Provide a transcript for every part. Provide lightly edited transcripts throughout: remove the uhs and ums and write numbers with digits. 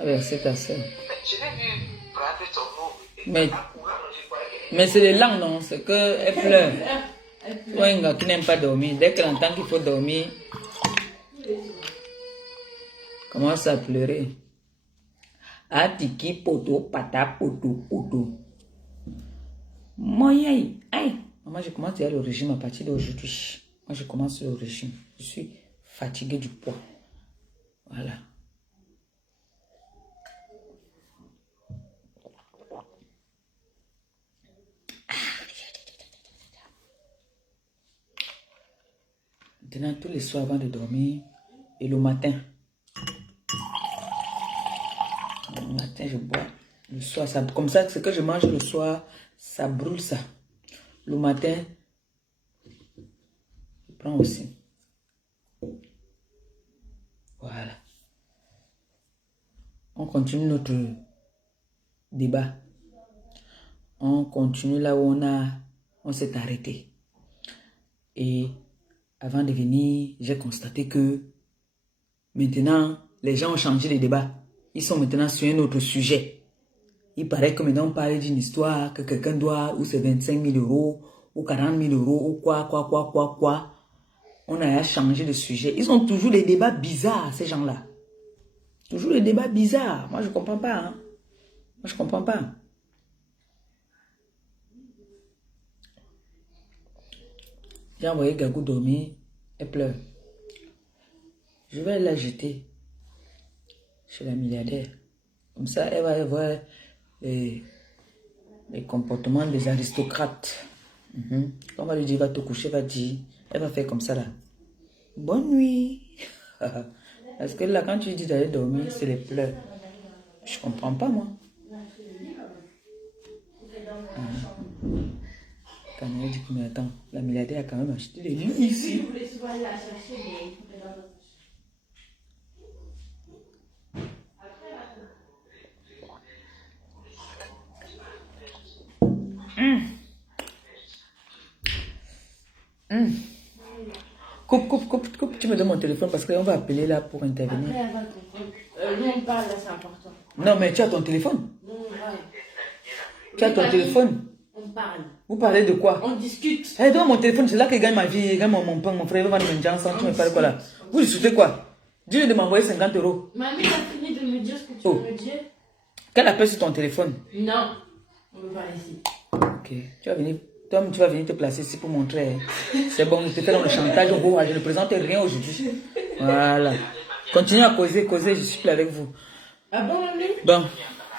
Averser ta soeur. Mais c'est les langues, non? C'est qu'elle pleure. Toi, un gars qui n'aime pas dormir, dès qu'elle entend qu'il faut dormir, commence à pleurer. Atiki poto, pata poto, poto. Moi, aïe. Maman, je commence à aller au régime à partir d'aujourd'hui. Moi, je commence le régime. Je suis fatiguée du poids. Voilà. Maintenant, tous les soirs avant de dormir et le matin. Le matin, je bois. Le soir, ça, comme ça, ce que je mange le soir, ça brûle ça. Le matin, je prends aussi. Voilà. On continue notre débat. On continue là où on s'est arrêté. Et avant de venir, j'ai constaté que maintenant, les gens ont changé les débats. Ils sont maintenant sur un autre sujet. Il paraît que maintenant on parle d'une histoire que quelqu'un doit, ou c'est 25 000 euros, ou 40 000 euros, ou quoi. On a changé de sujet. Ils ont toujours des débats bizarres, ces gens-là. Toujours des débats bizarres. Moi, je ne comprends pas. Hein. Moi, je ne comprends pas. J'ai envoyé Gagou dormir. Elle pleure. Je vais la jeter chez la milliardaire. Comme ça, elle va voir les comportements des aristocrates. On va lui dire, va te coucher, va dire. Elle va faire comme ça là. Bonne nuit. Parce que là, quand tu dis d'aller dormir, c'est les pleurs. Je comprends pas, moi. Quand elle dit que, mais attends, la milliardaire a quand même acheté des lits ici. Coupe, tu me donnes mon téléphone parce qu'on va appeler là pour intervenir. Après, elle va comprendre. Nous, on parle là, c'est important. Non, mais tu as ton téléphone. Non, ouais. Tu as ton téléphone. On parle. Vous parlez de quoi? On discute. Eh, donne mon téléphone, c'est là que je gagne ma vie, je gagne mon pain, mon frère va me dire ensemble, tu me parles quoi là? Vous discutez quoi? Dis-lui de m'envoyer 50 euros. Mamie a fini de me dire ce que tu veux me dire. Quel appel sur ton téléphone? Non, on veut parler ici. Ok, tu vas venir. Toi, tu vas venir te placer ici pour montrer. C'est bon, je te fais dans le chantage. Je ne présente rien aujourd'hui. Voilà. Continuez à causer, je suis plus avec vous. Ah bon, mamie? Bon.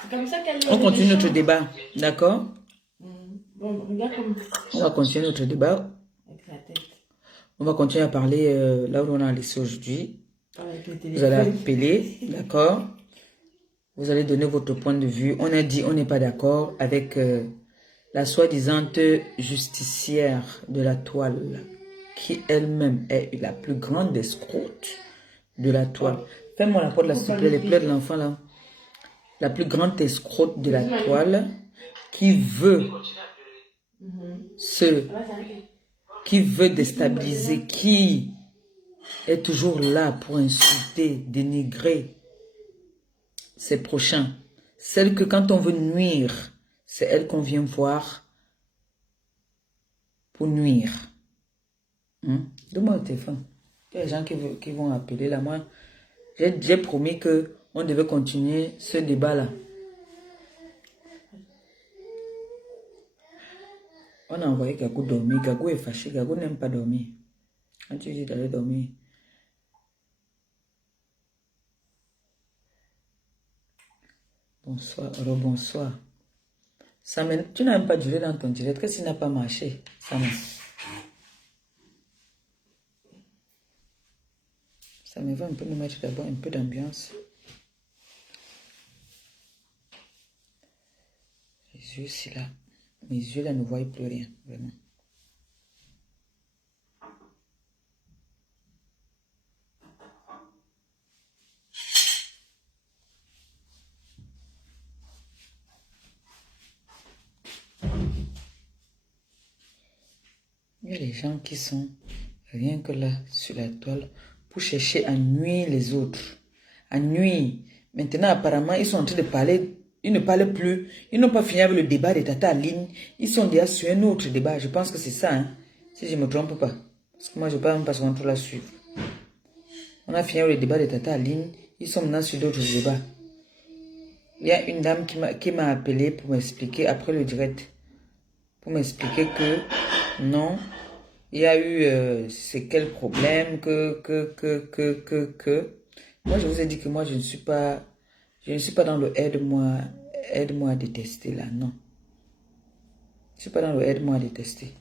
C'est comme ça qu'elle On continue notre débat. D'accord? Bon, regarde comme... On va continuer notre débat. Avec sa tête. On va continuer à parler là où on a laissé aujourd'hui. Vous allez appeler, d'accord? Vous allez donner votre point de vue. On a dit on n'est pas d'accord avec... la soi-disant justicière de la toile, qui elle-même est la plus grande escroute de la toile. Fais-moi la porte là, s'il te plaît, les pleurs de l'enfant là. La plus grande escroute de la toile, qui veut qui veut déstabiliser, qui est toujours là pour insulter, dénigrer ses prochains. Celle que quand on veut nuire, c'est elle qu'on vient voir pour nuire. Donne-moi le téléphone. Il y a des gens qui vont appeler là. Moi, j'ai promis qu'on devait continuer ce débat-là. On a envoyé Gagou dormir. Gagou est fâché. Gagou n'aime pas dormir. Quand tu dis d'aller dormir. Bonsoir, rebonsoir. Tu n'as même pas duré dans ton direct. Qu'est-ce qui n'a pas marché, Sam? Ça me va un peu me mettre d'abord un peu d'ambiance. Les yeux, c'est là. Mes yeux là ne voient plus rien, vraiment. Il y a des gens qui sont rien que là, sur la toile, pour chercher à nuire les autres. À nuire. Maintenant, apparemment, ils sont en train de parler. Ils ne parlent plus. Ils n'ont pas fini avec le débat de Tata Aline. Ils sont déjà sur un autre débat. Je pense que c'est ça, hein, si je ne me trompe pas. Parce que moi, je ne peux même pas trop la suivre. On a fini avec le débat de Tata Aline. Ils sont maintenant sur d'autres débats. Il y a une dame qui m'a appelé pour m'expliquer, après le direct, pour m'expliquer que non, il y a eu c'est quel problème, que. Moi, je vous ai dit que moi, je ne suis pas dans le aide-moi à détester là, non. Je ne suis pas dans le aide-moi à détester.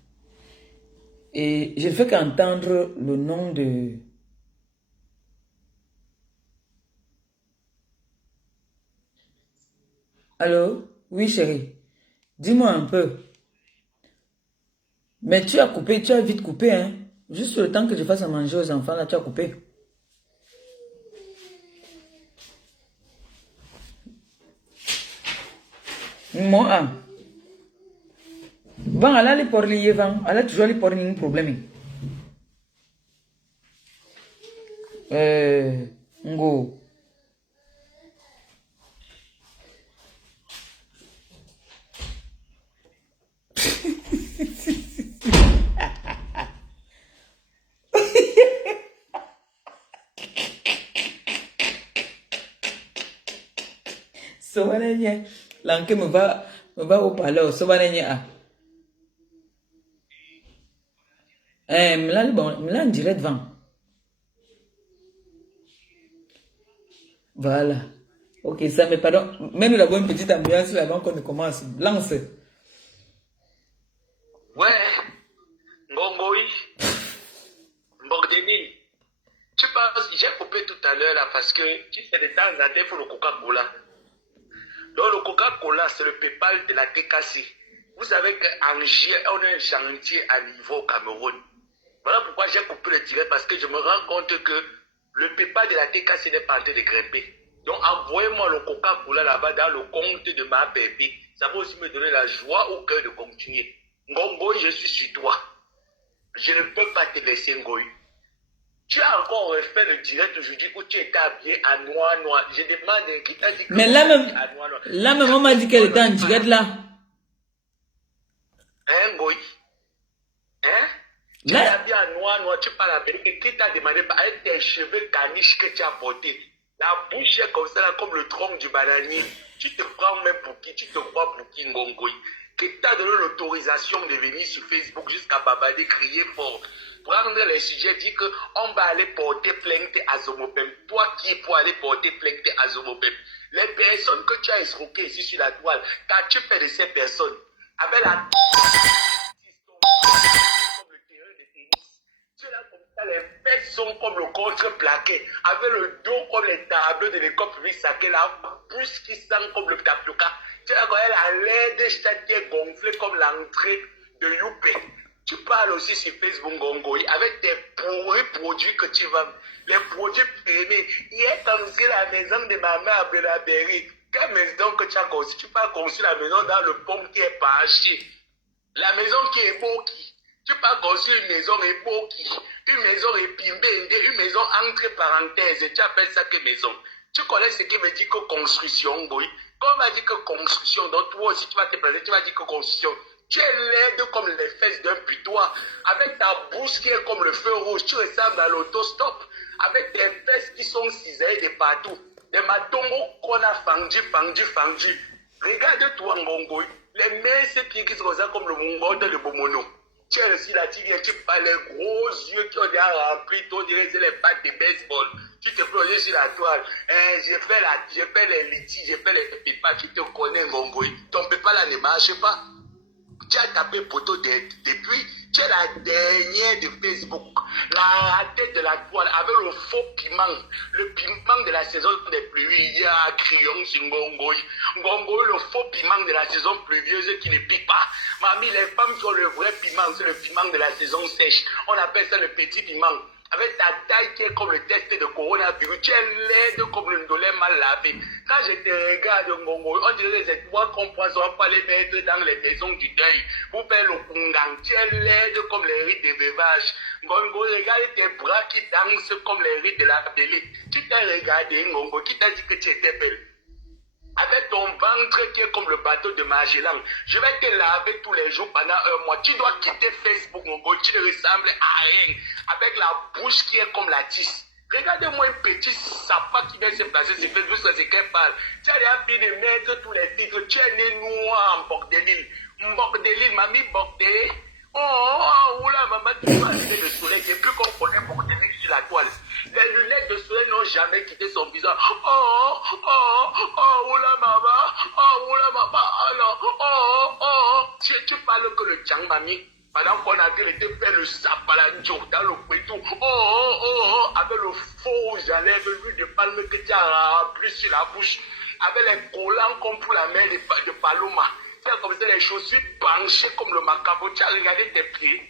Et je ne fais qu'entendre le nom de... Allô? Oui, chérie. Dis-moi un peu. Mais tu as coupé, tu as vite coupé, hein? Juste le temps que je fasse à manger aux enfants, là, tu as coupé. Moi, Van, elle a les porliers, Van. Elle a toujours les porliers, un problème. Ngo. Sobanenya, l'anke me va au palais, Sobanenya. Là, on dirait devant. Voilà. Ok, ça, mais pardon. Même nous avons une petite ambiance là avant qu'on ne commence. Lance. Ouais, Ngongoi, Mbogdeni. Tu penses, j'ai coupé tout à l'heure là parce que tu sais, de temps en temps, il faut le Coca-Cola. Donc le Coca-Cola, c'est le PayPal de la TKC. Vous savez qu'Angers, on a un chantier à niveau au Cameroun. Voilà pourquoi j'ai coupé le direct parce que je me rends compte que le PayPal de la TKC n'est pas en train de grimper. Donc envoyez-moi le Coca-Cola là-bas dans le compte de ma bébé. Ça va aussi me donner la joie au cœur de continuer. Ngoy, je suis sur toi. Je ne peux pas te laisser, Ngoy. Tu as encore refait le direct aujourd'hui où tu étais habillé à noir. Je demande qui t'a dit que mais là même, on m'a dit qu'elle était en direct là. Hein, Ngoy? Hein? Tu es habillé à noir, tu parles avec qui t'a demandé avec tes cheveux caniches que tu as portés. La bouche est comme ça, là, comme le tronc du bananier. Tu te prends même pour qui? Tu te crois pour qui, Ngoy? Que tu as donné l'autorisation de venir sur Facebook jusqu'à babader, crier fort. Prendre les sujets, dire qu'on va aller porter plainte à Zomopem. Toi qui es pour aller porter plainte à Zomopem? Les personnes que tu as escroquées ici sur la toile, qu'as-tu fait de ces personnes? Avec la... comme le terrain de tennis. Tu es là comme ça, les fesses sont comme le contre-plaqué. Avec le dos comme les tableaux de l'école publique sacrée, la bouche qui sent comme le tapioca. Tu es là comme elle a l'air de châtier gonflé comme l'entrée de Youpé. Tu parles aussi sur Facebook Ngoy avec tes pourris produits que tu vends. Les produits primés. Hier, comme si la maison de ma mère à Belaberry. Quelle maison que tu as conçue? Tu peux construire la maison dans le pont qui est parché. La maison qui est beau qui. Tu peux construire une maison beau qui. Une maison épimbée, une maison entre parenthèses. Tu appelles ça que maison? Tu connais ce qui veut dire que construction, Ngoy? Quand on va dire que construction, donc toi aussi tu vas te présenter, tu vas dire que construction. Tu es laide comme les fesses d'un putois. Avec ta bouche qui est comme le feu rouge, tu ressembles à l'autostop. Avec tes fesses qui sont cisaillées de partout. Des matongos qu'on a fendu. Regarde-toi, Ngoy. Les mains, c'est qui sont comme le mongol de Bomono. Tu es aussi là, tu viens, tu parles les gros yeux qui ont déjà rempli, on dirait c'est les pattes de baseball. Tu te plonges sur la toile. J'ai fait les litiges, j'ai fait les pépas, tu te connais, Ngoy. Ton pépa là ne marche pas. Tu as tapé poteau depuis, tu es la dernière de Facebook, la tête de la toile avec le faux piment, le piment de la saison des pluies. Il y a crayon sur Ngoy, le faux piment de la saison pluvieuse qui ne pique pas. Mamie, les femmes qui ont le vrai piment, c'est le piment de la saison sèche. On appelle ça le petit piment. avec ta taille qui est comme le test de coronavirus, tu es laide comme le ndolé mal lavé. Quand je te regarde, Ngongo, on dirait les étoiles qu'on ne poisonne pas les mettre dans les maisons du deuil. Pour faire le kungang, tu es laide comme les rites de veuvage. Ngongo, regarde tes bras qui dansent comme les rites de la belle. Qui t'a regardé, Ngongo, qui t'a dit que tu étais belle? Avec ton ventre qui est comme le bateau de Magellan, je vais te laver tous les jours pendant un mois. Tu dois quitter Facebook, mon gars, tu ne ressembles à rien. Avec la bouche qui est comme la tisse. Regardez-moi un petit sapin qui vient se placer sur Facebook, c'est qu'elle parle. Tu as déjà fini de mettre tous les titres. Tu es né noir en Bordélil. Bordélil, mamie Bordélil. Oh, oula, maman, tu vas allumer le soleil. C'est plus qu'on connaît Bordélil sur la toile. Les lunettes de soleil n'ont jamais quitté son visage. Oula, maman. Oula, maman. Oh, non. Tu parles que le tchang, mamie. Pendant qu'on a vu, il était fait le sapalanjo dans le pétou. Avec le faux rouge à lèvres, l'huile de palme que tu as rempli sur la bouche. Avec les collants comme pour la mère de Paloma. Tu as comme ça les chaussures penchées comme le macabre. Tu as regardé tes pieds.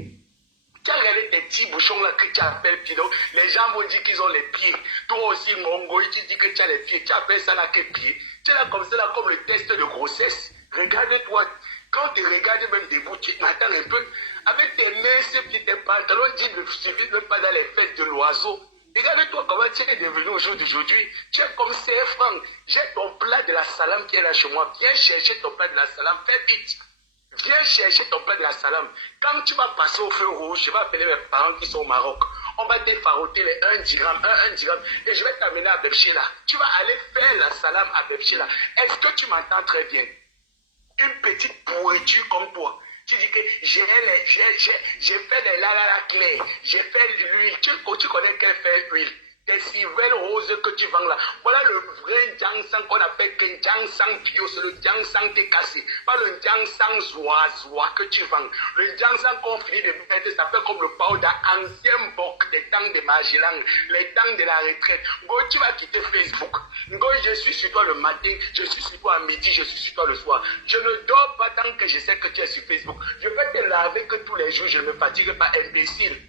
Tu as regardé tes petits bouchons là que tu appelles pieds. Donc, les gens vont dire qu'ils ont les pieds. Toi aussi, Mongo, tu dis que tu as les pieds. Tu appelles ça là que pieds. Tu es là comme ça là comme le test de grossesse. Regarde-toi. Quand tu regardes même debout, tu m'attends un peu. Avec tes mains, tes pantalons, tu ne suffit même pas dans les fesses de l'oiseau. Regarde-toi comment tu es devenu au jour d'aujourd'hui. Tu es comme CF Franck. J'ai ton plat de la salame qui est là chez moi. Viens chercher ton plat de la salame. Fais vite. Viens chercher ton plat de la salame. Quand tu vas passer au feu rouge, je vais appeler mes parents qui sont au Maroc. On va te faroter les 1 dirham, 1 dirham. Et je vais t'amener à Bebchela. Tu vas aller faire la salame à Bebchela. Est-ce que tu m'entends très bien? Une petite pourriture comme toi. Tu dis que j'ai fait les la clairs, j'ai fait l'huile. Tu connais quelle fait l'huile? Tes civelles roses que tu vends là. Voilà le vrai Jiangsang qu'on appelle que Jiangsang bio. C'est le Jiangsang cassé. Pas le Jiangsang zoa que tu vends. Le Jiangsang qu'on finit de mettre, ça fait comme le powder ancien boc des temps de Magellan, les temps de la retraite. Go, tu vas quitter Facebook. Go, je suis sur toi le matin, je suis sur toi à midi, je suis sur toi le soir. Je ne dors pas tant que je sais que tu es sur Facebook. Je vais te laver que tous les jours, je ne me fatigue pas, imbécile.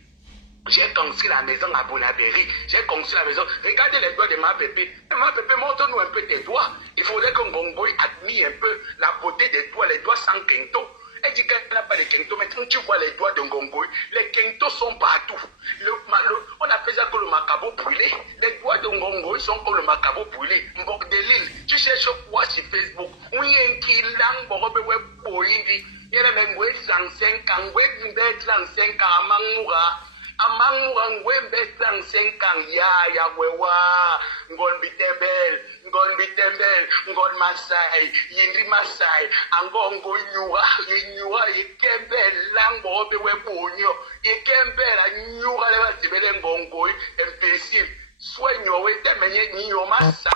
J'ai construit la maison à Bonabéry. J'ai construit la maison. Regardez les doigts de ma pépé. Ma pépé, montre-nous un peu tes doigts. Il faudrait que Ngongo admire un peu la beauté des doigts, les doigts sans quinto. Elle dit qu'elle n'a pas de quinto. Maintenant, tu vois les doigts de Ngongo. Les quintos sont partout. On appelle ça que le macabo brûlé. Les doigts de Ngongo sont comme le macabo brûlé. Mbok de l'île. Tu cherches quoi sur Facebook? Oui, un kilang, borobe, web, boindi. Il y a même 35 ans, 35 ans, Mangoura. Amangoura, ngwembe 35 ans, ya wewa, ngol bitembel, ngol Masai, yindi Masai, angongo nyura, yikembel, lango bewe bonyo, yikembel, nyura leva tibele ngongo, imbécile, soigno, wete menye nyo Masai.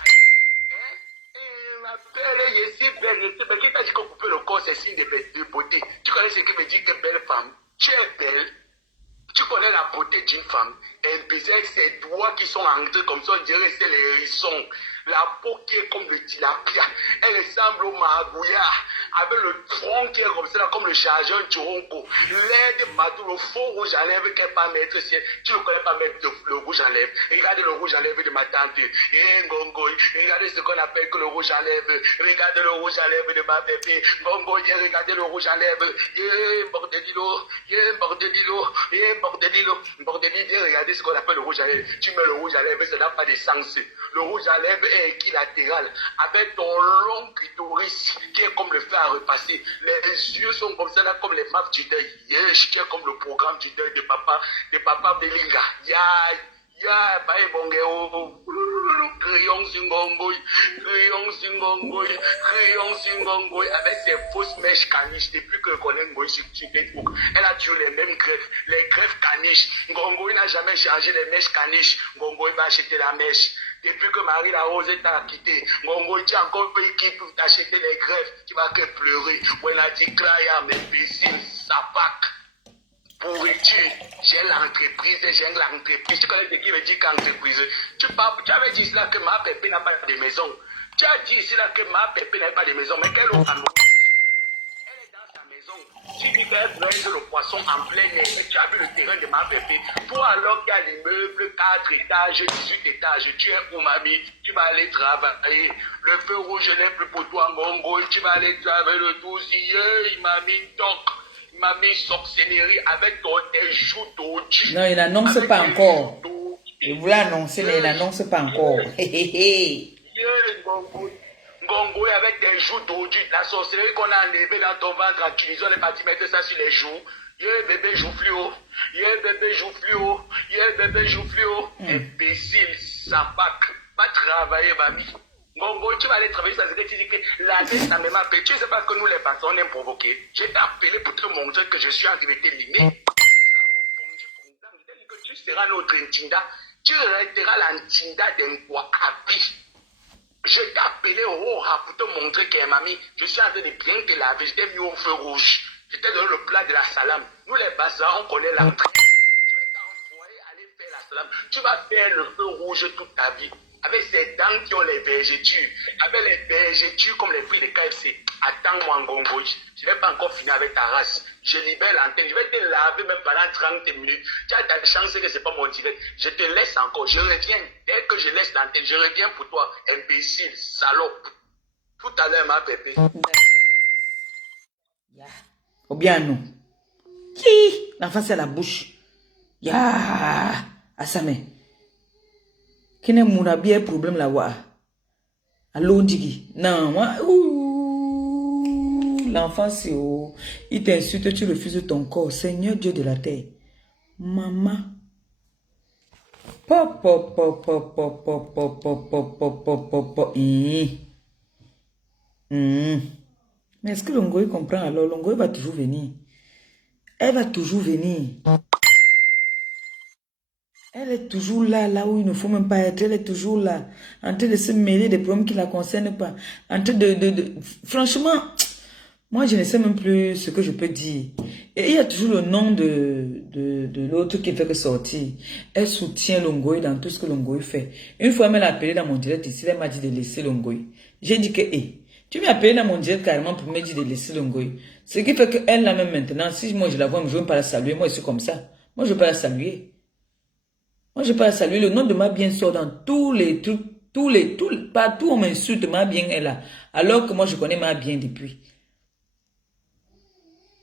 Qui t'a dit qu'on couper le corps, c'est signe de beauté. Tu connais ce qui veut dire que belle femme? Tu es belle. Tu connais la beauté d'une femme. Elle baisait ses doigts qui sont entrés comme ça, on dirait que c'est les hérissons. La peau qui est comme le tilapia. Elle ressemble au magouya. Avec le tronc qui est comme ça, comme le chargeur Tchoronko. L'aide partout, le faux rouge à lèvres qu'elle pas mettre. Tu ne connais pas mettre le rouge à lèvres. Regardez le rouge à lèvres de ma tante. Regardez ce qu'on appelle que le rouge à lèvres. Regardez le rouge à lèvres de ma bébé. Regardez le rouge à lèvres. Bordelilo. Regardez ce qu'on appelle le rouge à lèvres. Tu mets le rouge à lèvres, ça n'a pas de sens. Le rouge à lèvres est équilatéral, avec ton long clitoris qui est comme le fer à repasser. Les yeux sont comme ça, là, comme les maps du deuil. Yesh, qui est comme le programme du deuil de papa Belinga. Ya, bye bongeo. Crayon singongoy, avec ses fausses mèches caniches. Depuis que je connais Ngoy sur Facebook, elle a toujours les mêmes greffes, les greffes caniches. Ngongoy n'a jamais changé les mèches caniches. Ngongoy va acheter la mèche. Depuis que Marie la Rose t'a quitté, Ngongoy, tu as encore payé qui pour t'acheter les greffes. Tu vas que pleurer. Ou elle a dit, Claire, mes piscines, sapac. Pourriture, j'ai l'entreprise. Tu connais ce qui veut dire qu'entreprise? Tu avais dit là que ma pépé n'a pas de maison. Tu as dit ici là que ma pépé n'a pas de maison. Mais quelle autre elle est dans sa maison. Tu tu dis qu'elle presse le poisson en plein air. Tu as vu le terrain de ma bébé. Toi, alors qu'il y a l'immeuble 4 étages, 18 étages, tu es où, mamie? Tu vas aller travailler. Le feu rouge n'est plus pour toi, Mongo. Tu vas aller travailler le 12. Il m'a mis toc. Il m'a mis sorcellerie avec tes joues d'aujourd'hui. Non, il n'annonce pas encore. Il voulait annoncer, mais il n'annonce pas encore. Ngongo avec des joues d'aujourd'hui. La sorcellerie qu'on a enlevée dans ton ventre en Tunisie, on est parti mettre ça sur les joues. Bébé joue fluo. Bébé joue fluo. Bébé joue fluo. Imbécile, sapac. Va travailler, mamie. Ngongo, tu vas aller travailler, ça c'est que tu dis que la tête n'a même pas appelé. Tu ne sais pas que nous les patrons on aime provoquer. Je t'ai appelé pour te montrer que je suis en train de t'éliminer. Tu seras notre Ntinda. Tu resteras l'Ntinda d'un quoi habit. Je t'ai appelé au pour te montrer que mamie, je suis en train de bien te laver. Je t'ai mis au feu rouge. Je t'ai donné le plat de la salame. Nous les Bassas, on connaît l'entrée. Je vais t'envoyer aller faire la salame. Tu vas faire le feu rouge toute ta vie. Avec ces dents qui ont les vergetures. Avec les vergetures comme les fruits de KFC. Attends-moi, Ngongo. Je ne vais pas encore finir avec ta race. Je libère l'antenne. Je vais te laver même pendant 30 minutes. Tu as ta chance que ce n'est pas mon direct. Je te laisse encore. Je reviens. Dès que je laisse l'antenne, je reviens pour toi. Imbécile, salope. Tout à l'heure, ma bébé. Ou bien non. Qui? L'enfant, c'est la bouche. Ya. Asame. Qui n'est mon bien problème là-bas? Allô, Digi. Non, moi. L'enfant, c'est où? Il t'insulte, tu refuses ton corps. Seigneur Dieu de la terre. Maman. Pop, pop, pop, pop, pop, pop, pop, pop, pop, pop, pop, pop, pop. Mais est-ce que Longoy comprend alors? Longoy va toujours venir. Elle va toujours venir. Elle est toujours là, là où il ne faut même pas être. Elle est toujours là, en train de se mêler des problèmes qui ne la concernent pas. En train Franchement, moi, je ne sais même plus ce que je peux dire. Et il y a toujours le nom de l'autre qui fait que sortir. Elle soutient Longoy dans tout ce que Longoy fait. Une fois, elle m'a appelé dans mon direct ici, elle m'a dit de laisser Longoy. J'ai dit que, tu m'as appelé dans mon direct carrément pour me dire de laisser Longoy. Ce qui fait qu'elle, là même maintenant, si moi je la vois, je ne veux pas la saluer. Moi, je suis comme ça. Moi, je ne veux pas la saluer. Moi, je ne veux pas la saluer. Le nom de ma bien sort dans tous les trucs, partout on m'insulte, ma bien est là. Alors que moi, je connais ma bien depuis.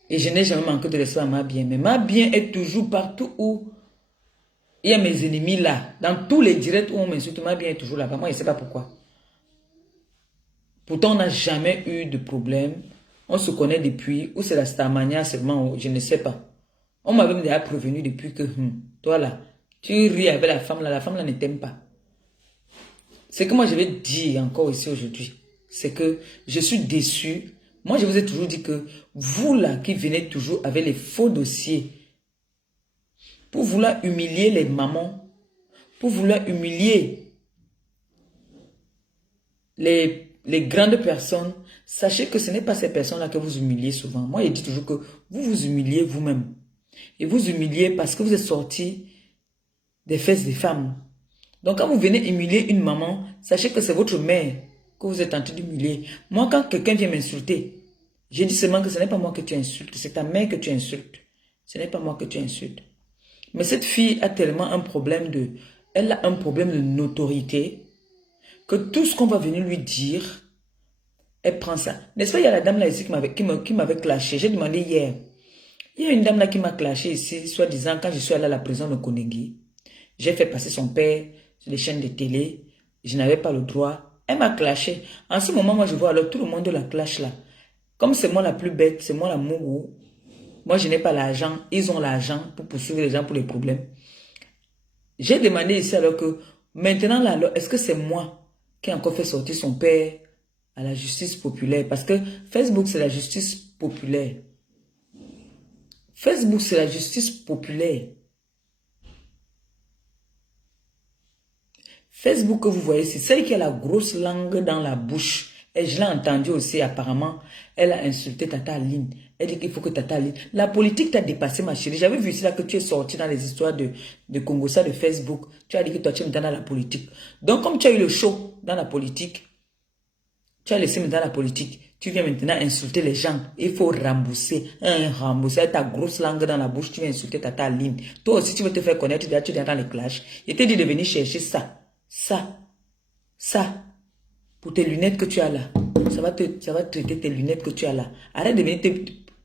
Et je n'ai jamais manqué de respect à ma bien. Mais ma bien est toujours partout où il y a mes ennemis là. Dans tous les directs où on m'insulte, ma bien est toujours là-bas. Moi, je ne sais pas pourquoi. Pourtant, on n'a jamais eu de problème. On se connaît depuis. Ou c'est la Starmania seulement, je ne sais pas. On m'avait déjà prévenu depuis que, toi là, tu ris avec la femme là ne t'aime pas. Ce que moi je vais dire encore ici aujourd'hui, c'est que je suis déçu. Moi je vous ai toujours dit que vous là qui venez toujours avec les faux dossiers, pour vouloir humilier les mamans, pour vouloir humilier les grandes personnes, sachez que ce n'est pas ces personnes-là que vous humiliez souvent. Moi je dis toujours que vous vous humiliez vous-même. Et vous humiliez parce que vous êtes sortis des fesses des femmes. Donc quand vous venez humilier une maman, sachez que c'est votre mère que vous êtes en train d'humilier. Moi, quand quelqu'un vient m'insulter, je dis seulement que ce n'est pas moi que tu insultes, c'est ta mère que tu insultes. Ce n'est pas moi que tu insultes. Mais cette fille a tellement un problème elle a un problème de notoriété, que tout ce qu'on va venir lui dire, elle prend ça. N'est-ce pas, il y a la dame là ici qui m'avait clashé. J'ai demandé hier. Il y a une dame là qui m'a clashé ici, soi-disant, quand je suis allé à la prison de Konegi. J'ai fait passer son père sur les chaînes de télé. Je n'avais pas le droit. Elle m'a clashé. En ce moment, moi, je vois alors tout le monde de la clash là. Comme c'est moi la plus bête, c'est moi la mourou. Moi, je n'ai pas l'argent. Ils ont l'argent pour poursuivre les gens pour les problèmes. J'ai demandé ici alors que, maintenant là, est-ce que c'est moi qui ai encore fait sortir son père à la justice populaire? Parce que Facebook, c'est la justice populaire. Facebook, c'est la justice populaire. Facebook que vous voyez, c'est celle qui a la grosse langue dans la bouche. Et je l'ai entendu aussi, apparemment, elle a insulté Tata Aline. Elle dit qu'il faut que Tata Aline... La politique t'a dépassé, ma chérie. J'avais vu ici là que tu es sorti dans les histoires de Congossa, de Facebook. Tu as dit que toi, tu es dans la politique. Donc, comme tu as eu le show dans la politique, Tu as laissé maintenant la politique. Tu viens maintenant insulter les gens. Il faut rembourser. Rembourser ta grosse langue dans la bouche. Tu viens insulter Tata Aline. Toi aussi, tu veux te faire connaître. Tu es dans les clashs. Il te dit de venir chercher ça. Ça. Pour tes lunettes que tu as là. Ça va traiter tes lunettes que tu as là. Arrête de venir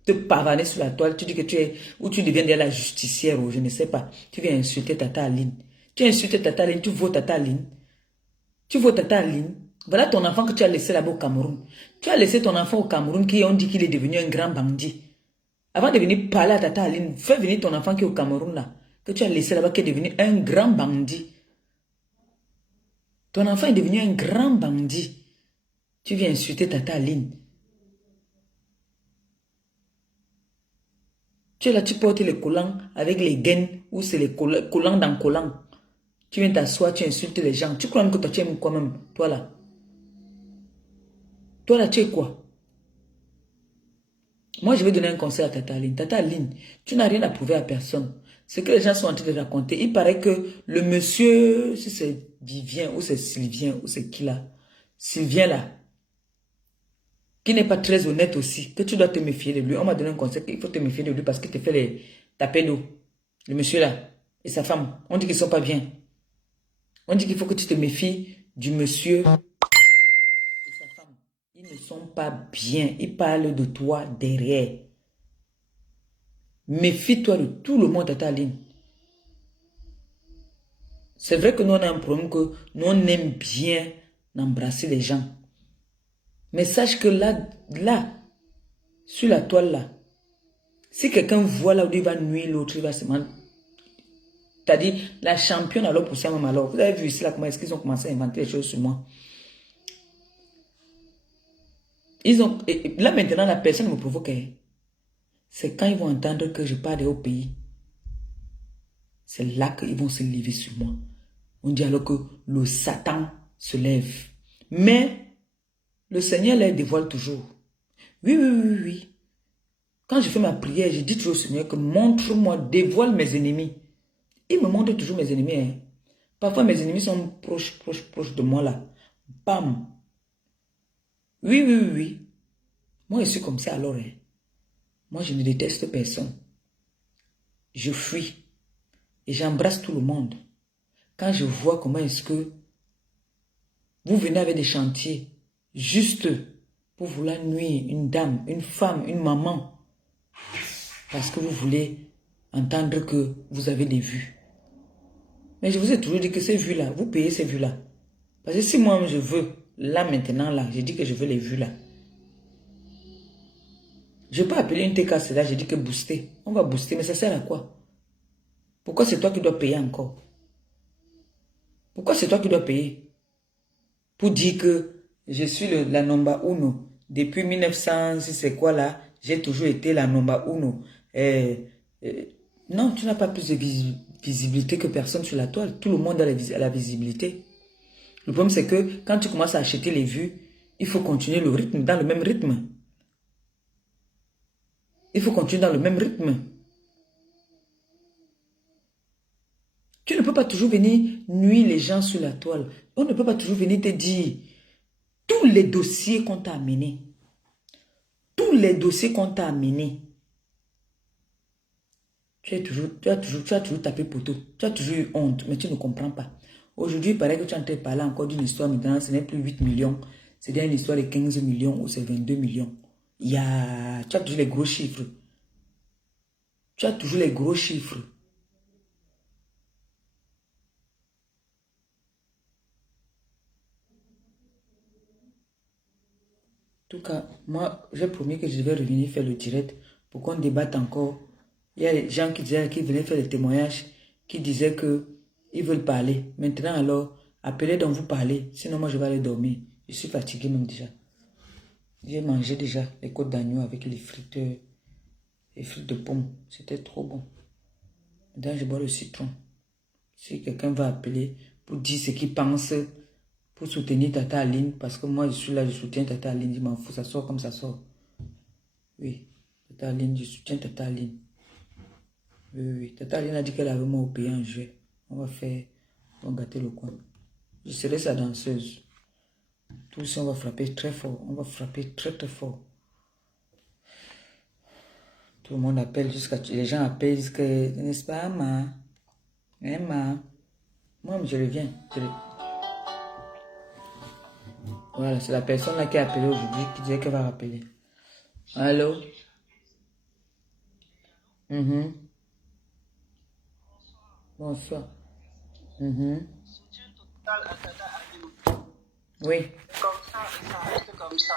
te pavaner sur la toile. Tu dis que tu es... Ou tu deviens de la justicière ou je ne sais pas. Tu viens insulter Tata Aline. Tu as insulté Tata Aline. Tu vaux Tata Aline. Tu vaux Tata Aline. Voilà ton enfant que tu as laissé là-bas au Cameroun. Tu as laissé ton enfant au Cameroun qui on dit qu'il est devenu un grand bandit. Avant de venir parler à Tata Aline, fais venir ton enfant qui est au Cameroun là. Que tu as laissé là-bas qui est devenu un grand bandit. Ton enfant est devenu un grand bandit. Tu viens insulter Tata Aline. Tu es là, tu portes les collants avec les gaines ou c'est les collants dans collants. Tu viens t'asseoir, tu insultes les gens. Tu crois même que toi tu aimes quoi même, toi là? Toi là, tu es quoi? Moi, je vais donner un conseil à Tata Aline. Tata Aline, tu n'as rien à prouver à personne. Ce que les gens sont en train de raconter, il paraît que le monsieur, si c'est Vivien ou c'est Sylvien ou c'est qui là? Sylvien là, qui n'est pas très honnête aussi, que tu dois te méfier de lui. On m'a donné un conseil qu'il faut te méfier de lui parce qu'il te fait les taper d'eau. Le monsieur là et sa femme, on dit qu'ils ne sont pas bien. On dit qu'il faut que tu te méfies du monsieur et sa femme. Ils ne sont pas bien. Ils parlent de toi derrière. Méfie-toi de tout le monde, Tata Aline. C'est vrai que nous, on a un problème que nous, on aime bien embrasser les gens. Mais sache que là, sur la toile là, si quelqu'un voit là où il va nuire l'autre, il va se mentir. C'est-à-dire, la championne alors pour ça même alors. Vous avez vu ici là comment est-ce qu'ils ont commencé à inventer les choses sur moi. Là maintenant, la personne me provoque. C'est quand ils vont entendre que je pars au pays. C'est là qu'ils vont se lever sur moi. On dit alors que le Satan se lève. Mais le Seigneur les dévoile toujours. Oui. Quand je fais ma prière, je dis toujours au Seigneur que montre-moi, dévoile mes ennemis. Il me montre toujours mes ennemis. Hein. Parfois mes ennemis sont proches de moi là. Bam. Oui. Moi je suis comme ça alors. Hein. Moi je ne déteste personne. Je fuis. Et j'embrasse tout le monde. Quand je vois comment est-ce que vous venez avec des chantiers juste pour vouloir nuire une dame, une femme, une maman, parce que vous voulez entendre que vous avez des vues. Mais je vous ai toujours dit que ces vues-là, vous payez ces vues-là. Parce que si moi je veux, là maintenant, là, je dis que je veux les vues là. Je peux appeler une TK, là, je dis que booster. On va booster, mais ça sert à quoi? Pourquoi c'est toi qui dois payer encore? Pourquoi c'est toi qui dois payer? Pour dire que je suis la number uno. Depuis 1900, si c'est quoi là, j'ai toujours été la number uno. Non, tu n'as pas plus de visibilité que personne sur la toile. Tout le monde a la visibilité. Le problème c'est que quand tu commences à acheter les vues, il faut continuer le rythme, dans le même rythme. Il faut continuer dans le même rythme. Tu ne peux pas toujours venir nuire les gens sur la toile. On ne peut pas toujours venir te dire tous les dossiers qu'on t'a amenés. Tous les dossiers qu'on t'a amenés. Tu as toujours tapé poteau. Tu as toujours eu honte, mais tu ne comprends pas. Aujourd'hui, il paraît que tu es en train de parler encore d'une histoire maintenant. Ce n'est plus 8 millions. C'est une histoire de 15 millions ou c'est 22 millions. Tu as toujours les gros chiffres. Tu as toujours les gros chiffres. En tout cas, moi, j'ai promis que je vais revenir faire le direct pour qu'on débatte encore. Il y a des gens qui venaient faire des témoignages, qui disaient qu'ils veulent parler. Maintenant, alors, appelez donc vous parler. Sinon, moi, je vais aller dormir. Je suis fatigué même déjà. J'ai mangé déjà les côtes d'agneau avec les frites de pommes. C'était trop bon. Maintenant, je bois le citron. Si quelqu'un va appeler pour dire ce qu'il pense, pour soutenir Tata Aline, parce que moi je suis là, je soutiens Tata Aline, je m'en fous, ça sort comme ça sort. Oui, Tata Aline, je soutiens Tata Aline. Oui. Tata Aline a dit qu'elle avait moi au pays en juillet. On va gâter le coin. Je serai sa danseuse. Tout ça, on va frapper très fort. On va frapper très très fort. Tout le monde appelle jusqu'à... Les gens appellent jusqu'à... N'est-ce pas, Emma? Emma. Moi, je reviens. Voilà, c'est la personne là qui a appelé aujourd'hui qui disait qu'elle va rappeler. Allô? Bonsoir. Oui. Comme ça, et ça reste comme ça.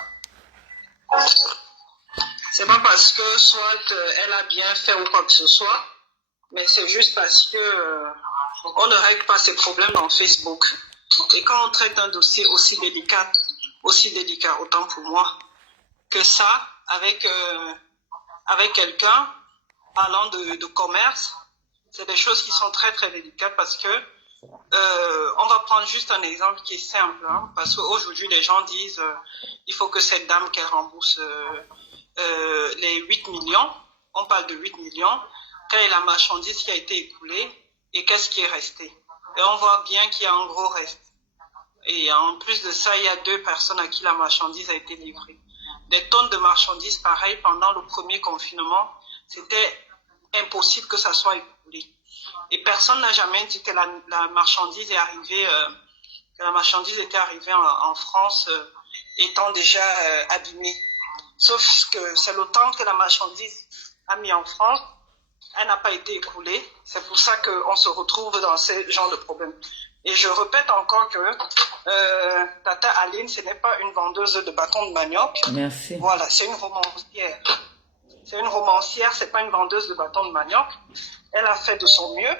C'est pas parce que soit elle a bien fait ou quoi que ce soit, mais c'est juste parce que on ne règle pas ces problèmes dans Facebook. Et quand on traite un dossier aussi délicat, autant pour moi, que ça, avec quelqu'un parlant de commerce, c'est des choses qui sont très très délicates parce que on va prendre juste un exemple qui est simple, hein, parce qu'aujourd'hui les gens disent il faut que cette dame qu'elle rembourse les 8 millions, on parle de 8 millions, quelle est la marchandise qui a été écoulée et qu'est-ce qui est resté. Et on voit bien qu'il y a un gros reste. Et en plus de ça, il y a 2 personnes à qui la marchandise a été livrée. Des tonnes de marchandises, pareil, pendant le premier confinement, c'était impossible que ça soit écoulé. Et personne n'a jamais dit que la marchandise est arrivée, que la marchandise était arrivée en France étant déjà abîmée. Sauf que c'est le temps que la marchandise a mis en France, elle n'a pas été écoulée. C'est pour ça qu'on se retrouve dans ce genre de problème. Et je répète encore que Tata Aline, ce n'est pas une vendeuse de bâtons de manioc. Merci. Voilà, c'est une romancière. C'est une romancière, c'est pas une vendeuse de bâtons de manioc. Elle a fait de son mieux.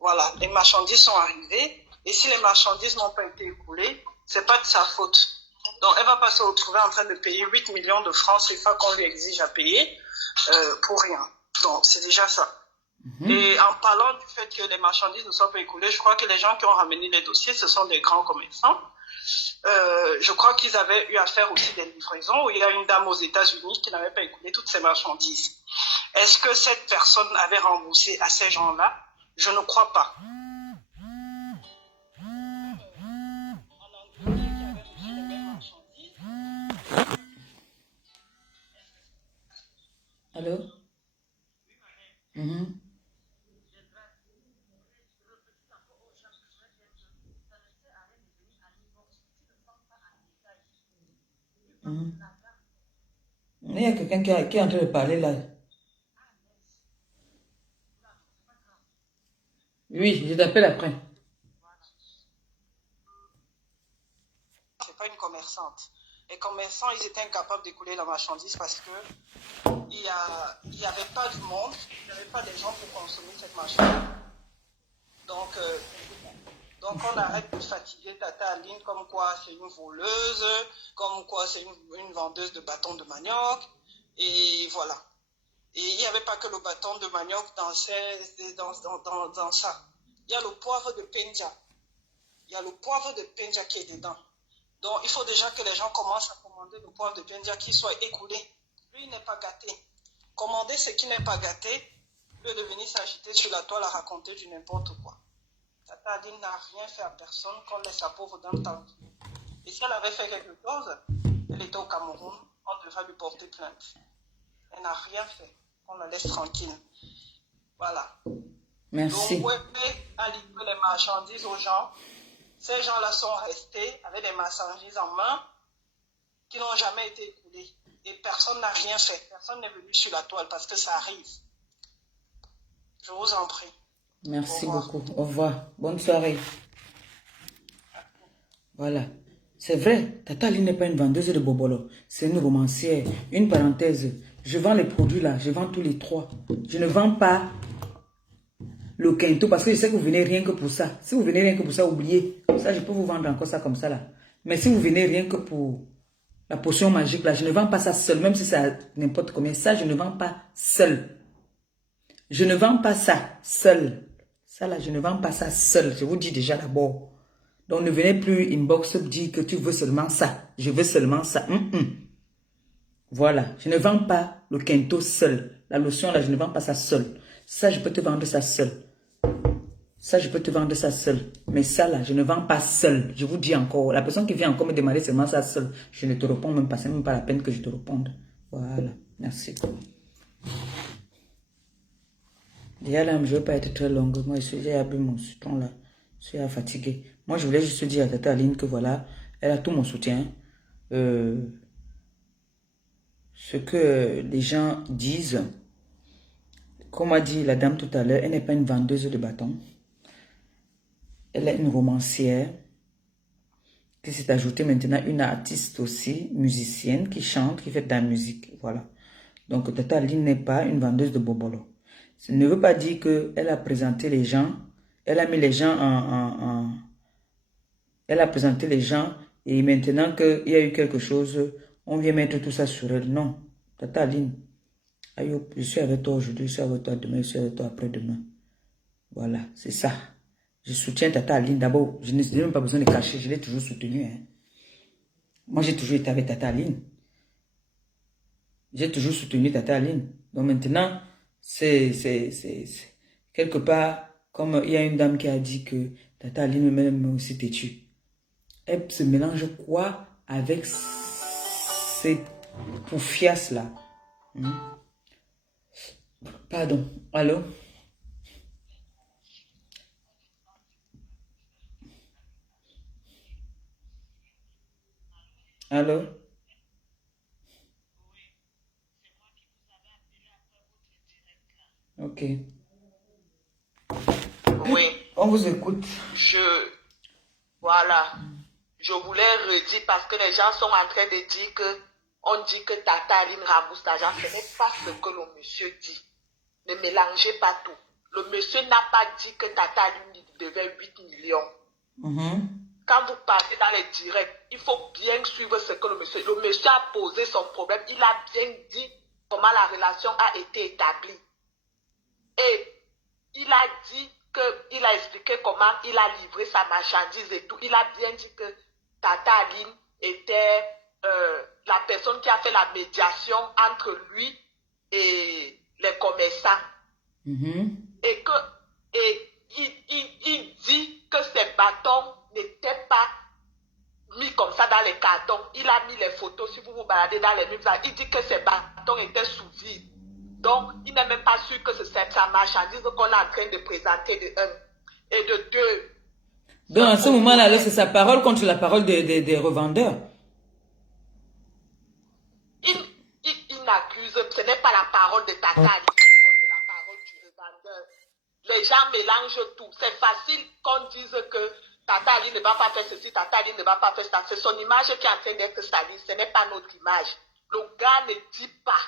Voilà, les marchandises sont arrivées. Et si les marchandises n'ont pas été écoulées, c'est pas de sa faute. Donc, elle va pas se retrouver en train de payer 8 millions de francs CFA qu'on lui exige à payer pour rien. Donc, c'est déjà ça. Et en parlant du fait que les marchandises ne sont pas écoulées, je crois que les gens qui ont ramené les dossiers, ce sont des grands commerçants. Je crois qu'ils avaient eu à faire aussi des livraisons où il y a une dame aux États-Unis qui n'avait pas écoulé toutes ces marchandises. Est-ce que cette personne avait remboursé à ces gens-là? Je ne crois pas. Allô? Il y a quelqu'un qui est en train de parler là. Oui, je t'appelle après. C'est pas une commerçante. Les commerçants, ils étaient incapables d'écouler la marchandise parce que il y avait pas du monde, il n'y avait pas des gens pour consommer cette marchandise. Donc on arrête de fatiguer Tata Aline comme quoi c'est une voleuse, comme quoi c'est une vendeuse de bâtons de manioc, et voilà. Et il n'y avait pas que le bâton de manioc dans ça. Il y a le poivre de Penja. Il y a le poivre de Penja qui est dedans. Donc il faut déjà que les gens commencent à commander le poivre de Penja qui soit écoulé. Lui, il n'est pas gâté. Commander ce qui n'est pas gâté, au lieu de venir s'agiter sur la toile à raconter du n'importe quoi. Tata Aline n'a rien fait à personne, qu'on laisse la pauvre dame tranquille. Et si elle avait fait quelque chose, elle était au Cameroun, on devrait lui porter plainte. Elle n'a rien fait, on la laisse tranquille. Voilà. Merci. Donc, à livrer les marchandises aux gens. Ces gens-là sont restés avec des marchandises en main qui n'ont jamais été écoulées. Et personne n'a rien fait. Personne n'est venu sur la toile parce que ça arrive. Je vous en prie. Merci beaucoup. Au revoir. Bonne soirée. Voilà. C'est vrai, Tata Aline n'est pas une vendeuse de bobolo. C'est une romancière. Une parenthèse. Je vends les produits là. Je vends tous les 3. Je ne vends pas le quinto parce que je sais que vous venez rien que pour ça. Si vous venez rien que pour ça, oubliez. Ça, je peux vous vendre encore ça comme ça là. Mais si vous venez rien que pour la potion magique là, je ne vends pas ça seul. Même si ça n'importe combien. Ça, je ne vends pas seul. Je ne vends pas ça seul. Ça là, je ne vends pas ça seul. Je vous dis déjà d'abord. Donc ne venez plus inbox dire que tu veux seulement ça. Je veux seulement ça. Voilà. Je ne vends pas le quinto seul. La lotion là, je ne vends pas ça seul. Ça, je peux te vendre ça seul. Ça, je peux te vendre ça seul. Mais ça, là, je ne vends pas seul. Je vous dis encore. La personne qui vient encore me demander seulement ça seul. Je ne te réponds même pas. C'est même pas la peine que je te réponde. Voilà. Merci. Déjà là, je ne veux pas être très longue. Moi, j'ai abîmé mon citron là. Je suis fatiguée. Moi, je voulais juste dire à Tata Aline que voilà, elle a tout mon soutien. Ce que les gens disent, comme a dit la dame tout à l'heure, elle n'est pas une vendeuse de bâtons. Elle est une romancière qui s'est ajoutée maintenant une artiste aussi, musicienne, qui chante, qui fait de la musique. Voilà. Donc, Tata Aline n'est pas une vendeuse de bobolo. Ça ne veut pas dire qu'elle a présenté les gens, elle a mis les gens elle a présenté les gens et maintenant qu'il y a eu quelque chose, on vient mettre tout ça sur elle. Non. Tata Aline, Ayoub, je suis avec toi aujourd'hui, je suis avec toi demain, je suis avec toi après-demain. Voilà, c'est ça. Je soutiens Tata Aline. D'abord, je n'ai même pas besoin de cacher, je l'ai toujours soutenue. Hein. Moi, j'ai toujours été avec Tata Aline. J'ai toujours soutenu Tata Aline. Donc maintenant, c'est quelque part, comme il y a une dame qui a dit que Tata Aline même aussi têtue. Elle se mélange quoi avec ces poufias là? Pardon, allô? Allô? Ok. Oui. On vous écoute. Voilà. Je voulais redire parce que les gens sont en train de dire que on dit que Tata Aline rembourse l'argent. Ce n'est pas ce que le monsieur dit. Ne mélangez pas tout. Le monsieur n'a pas dit que Tata Aline devait 8 millions. Quand vous partez dans les directs, il faut bien suivre ce que le monsieur a posé son problème. Il a bien dit comment la relation a été établie. Et il a dit qu'il a expliqué comment il a livré sa marchandise et tout. Il a bien dit que Tata Aline était la personne qui a fait la médiation entre lui et les commerçants. Et il dit que ces bâtons n'étaient pas mis comme ça dans les cartons. Il a mis les photos, si vous vous baladez dans les murs, il dit que ces bâtons étaient sous vide. Donc, il n'est même pas sûr que c'est sa marchandise qu'on est en train de présenter de un. Et de deux. Donc, à ce moment-là, c'est sa parole contre la parole des revendeurs. Il n'accuse, ce n'est pas la parole de Tata Aline contre la parole du revendeur. Les gens mélangent tout. C'est facile qu'on dise que Tata Aline ne va pas faire ceci, Tata Aline ne va pas faire ça. C'est son image qui est en train d'être salie. Ce n'est pas notre image. Le gars ne dit pas,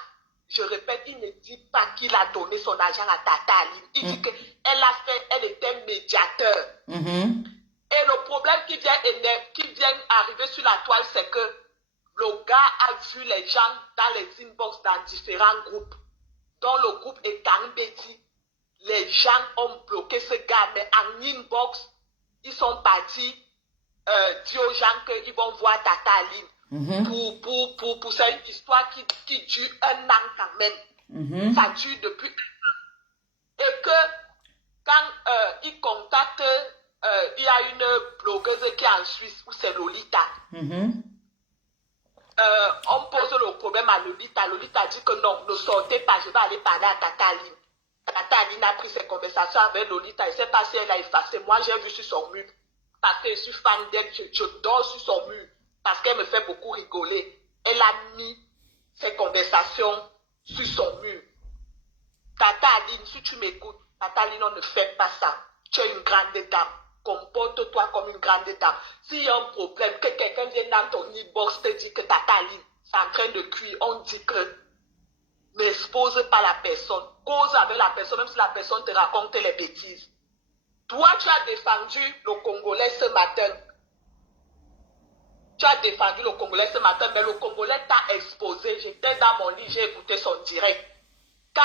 je répète, il ne dit pas qu'il a donné son argent à Tata Aline. Il dit qu'elle était médiateur. Et le problème qui vient arriver sur la toile, c'est que le gars a vu les gens dans les inbox dans différents groupes. Dans le groupe Etang-Betty, les gens ont bloqué ce gars, mais en inbox, ils sont partis dire aux gens qu'ils vont voir Tata Aline. Pour cette histoire qui dure un an quand même. Ça dure depuis un an. Et que quand ils contactent, il y a une blogueuse qui est en Suisse, où c'est Lolita. On pose le problème à Lolita. Lolita dit que non, ne sortez pas, je vais aller parler à Tata Aline. Tata Aline a pris ses conversations avec Lolita. Je ne sais pas si elle a effacé. Moi, j'ai vu sur son mur. Parce que je suis fan d'elle, je dors sur son mur. Parce qu'elle me fait beaucoup rigoler. Elle a mis ses conversations sur son mur. Tata Aline, si tu m'écoutes, Tata Aline, on ne fait pas ça. Tu es une grande dame. Comporte-toi comme une grande dame. S'il y a un problème, que quelqu'un vienne dans ton inbox te dit que Tata Aline, c'est en train de cuire, on dit que n'expose pas la personne. Cause avec la personne, même si la personne te raconte les bêtises. Toi, tu as défendu le Congolais ce matin. Tu as défendu le Congolais ce matin, mais le Congolais t'a exposé. J'étais dans mon lit, j'ai écouté son direct. Quand